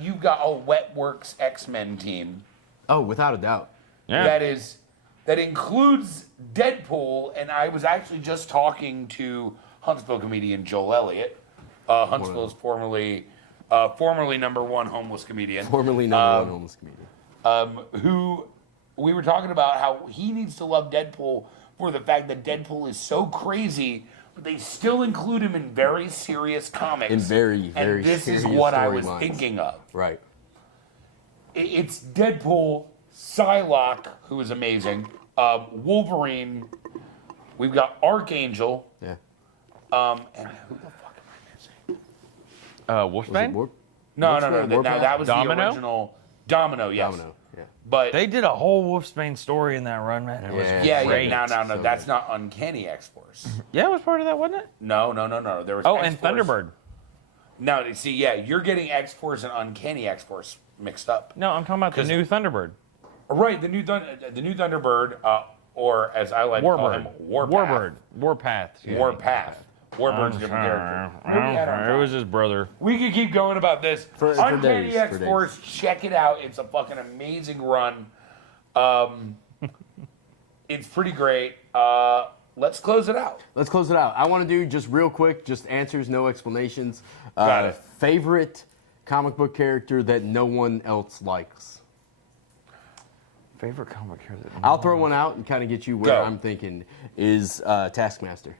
You've got a Wetworks X-Men team Oh, without a doubt. Yeah. that includes Deadpool, and I was actually just talking to Huntsville comedian Joel Elliott. Huntsville's formerly number one homeless comedian. Formerly number one homeless comedian. Who we were talking about how he needs to love Deadpool for the fact that Deadpool is so crazy, but they still include him in very serious comics. In very, very and this is serious what I was storylines. thinking of. Right. It's Deadpool, Psylocke, who is amazing, Wolverine. We've got Archangel, Yeah. and who the fuck am I missing? Was it Wolfsbane? Warp? No, Wolfsbane, Warpath? that was Domino? the original Domino. Yes, Domino. Yeah. but They did a whole Wolfsbane story in that run, man. It was Yeah. great. no. So That's good. not Uncanny X-Force. Yeah, it was part of that, wasn't it? No. There was Oh, and X-Force. Thunderbird. No, see, yeah, you're getting X-Force and Uncanny X-Force mixed up. No, I'm talking about the 'Cause- new Thunderbird. Right, the new Thunderbird, or as I like to call him, Warbird. Warpath. Warpath. Warbird's a different character. What do we had on It top? was his brother. We could keep going about this. For Uncanny days, for X-Force, check it out. It's a fucking amazing run. It's pretty great. Let's close it out. Let's close it out. I want to do just real quick, just answers, no explanations. Got it. Favorite comic book character that no one else likes? Favorite comic character? I'll throw one out and kind of get you where Go. I'm thinking is Taskmaster.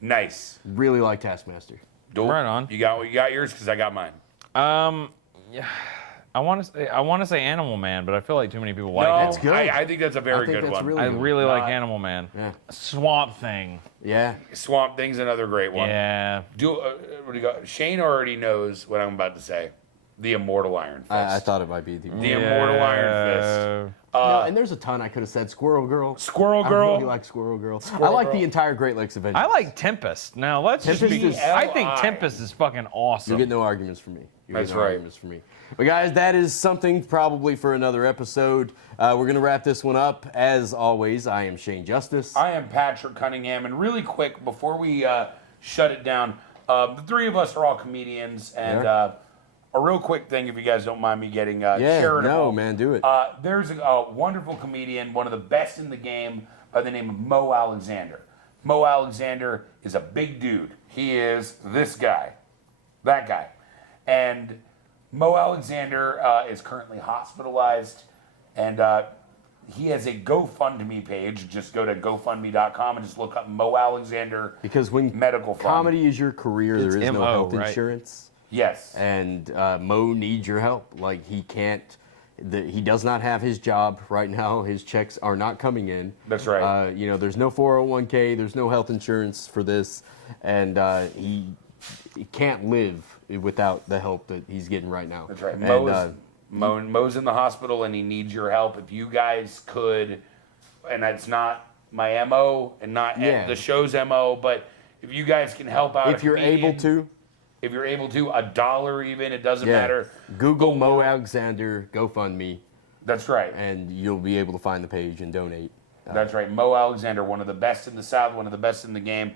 Nice. Really like Taskmaster. Duel. Right on. You got yours because I got mine. Yeah. I want to say Animal Man, but I feel like too many people like No, it. That's good. I think that's a very I think good that's one. really I good. really like Not- Animal Man. Yeah. Swamp Thing. Yeah. Swamp Thing's another great one. Yeah. What do you got? Shane already knows what I'm about to say. The Immortal Iron Fist. I thought it might be the Immortal Iron Fist. No, and there's a ton I could have said. Squirrel Girl. Squirrel I Girl. really like Squirrel Girl. Squirrel I like Girl. the entire Great Lakes Avengers. I like Tempest. Now let's just Tempest be. is- I think L.I.. Tempest is fucking awesome. You get no arguments from me. You That's get no right. arguments from me. But guys, that is something probably for another episode. We're going to wrap this one up. As always, I am Shane Justice. I am Patrick Cunningham, and really quick before we shut it down, the three of us are all comedians, and Yeah. a real quick thing, if you guys don't mind me getting Yeah, charitable. no, man, do it. There's a wonderful comedian, one of the best in the game, by the name of Mo Alexander. Mo Alexander is a big dude. He is this guy, that guy, and Mo Alexander is currently hospitalized, and he has a GoFundMe page. Just go to GoFundMe.com and just look up Mo Alexander Because when Medical Fund. comedy is your career, there is no MO, health right? insurance. Yes. And Mo needs your help. Like, he can't, he does not have his job right now. His checks are not coming in. That's right. There's no 401k, there's no health insurance for this. And he can't live without the help that he's getting right now. That's right. And, Mo's in the hospital and he needs your help. If you guys could, and that's not my MO and not Yeah. the show's MO, but if you guys can help out, if you're able to, if you're able to, $1 even, it doesn't yeah, matter. Google Mo Alexander GoFundMe, That's right. and you'll be able to find the page and donate. That's right. Mo Alexander, one of the best in the South, one of the best in the game.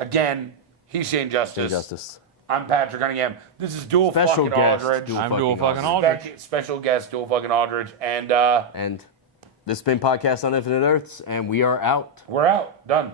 Again, he's Shane Justice. Justice. I'm Patrick Cunningham. This is Duel Special fucking guest, Aldridge. Duel I'm fucking Duel fucking Aldridge. Aldridge. Special guest, Duel fucking Aldridge. And And This has been Podcast on Infinite Earths, and we are out. We're out. Done.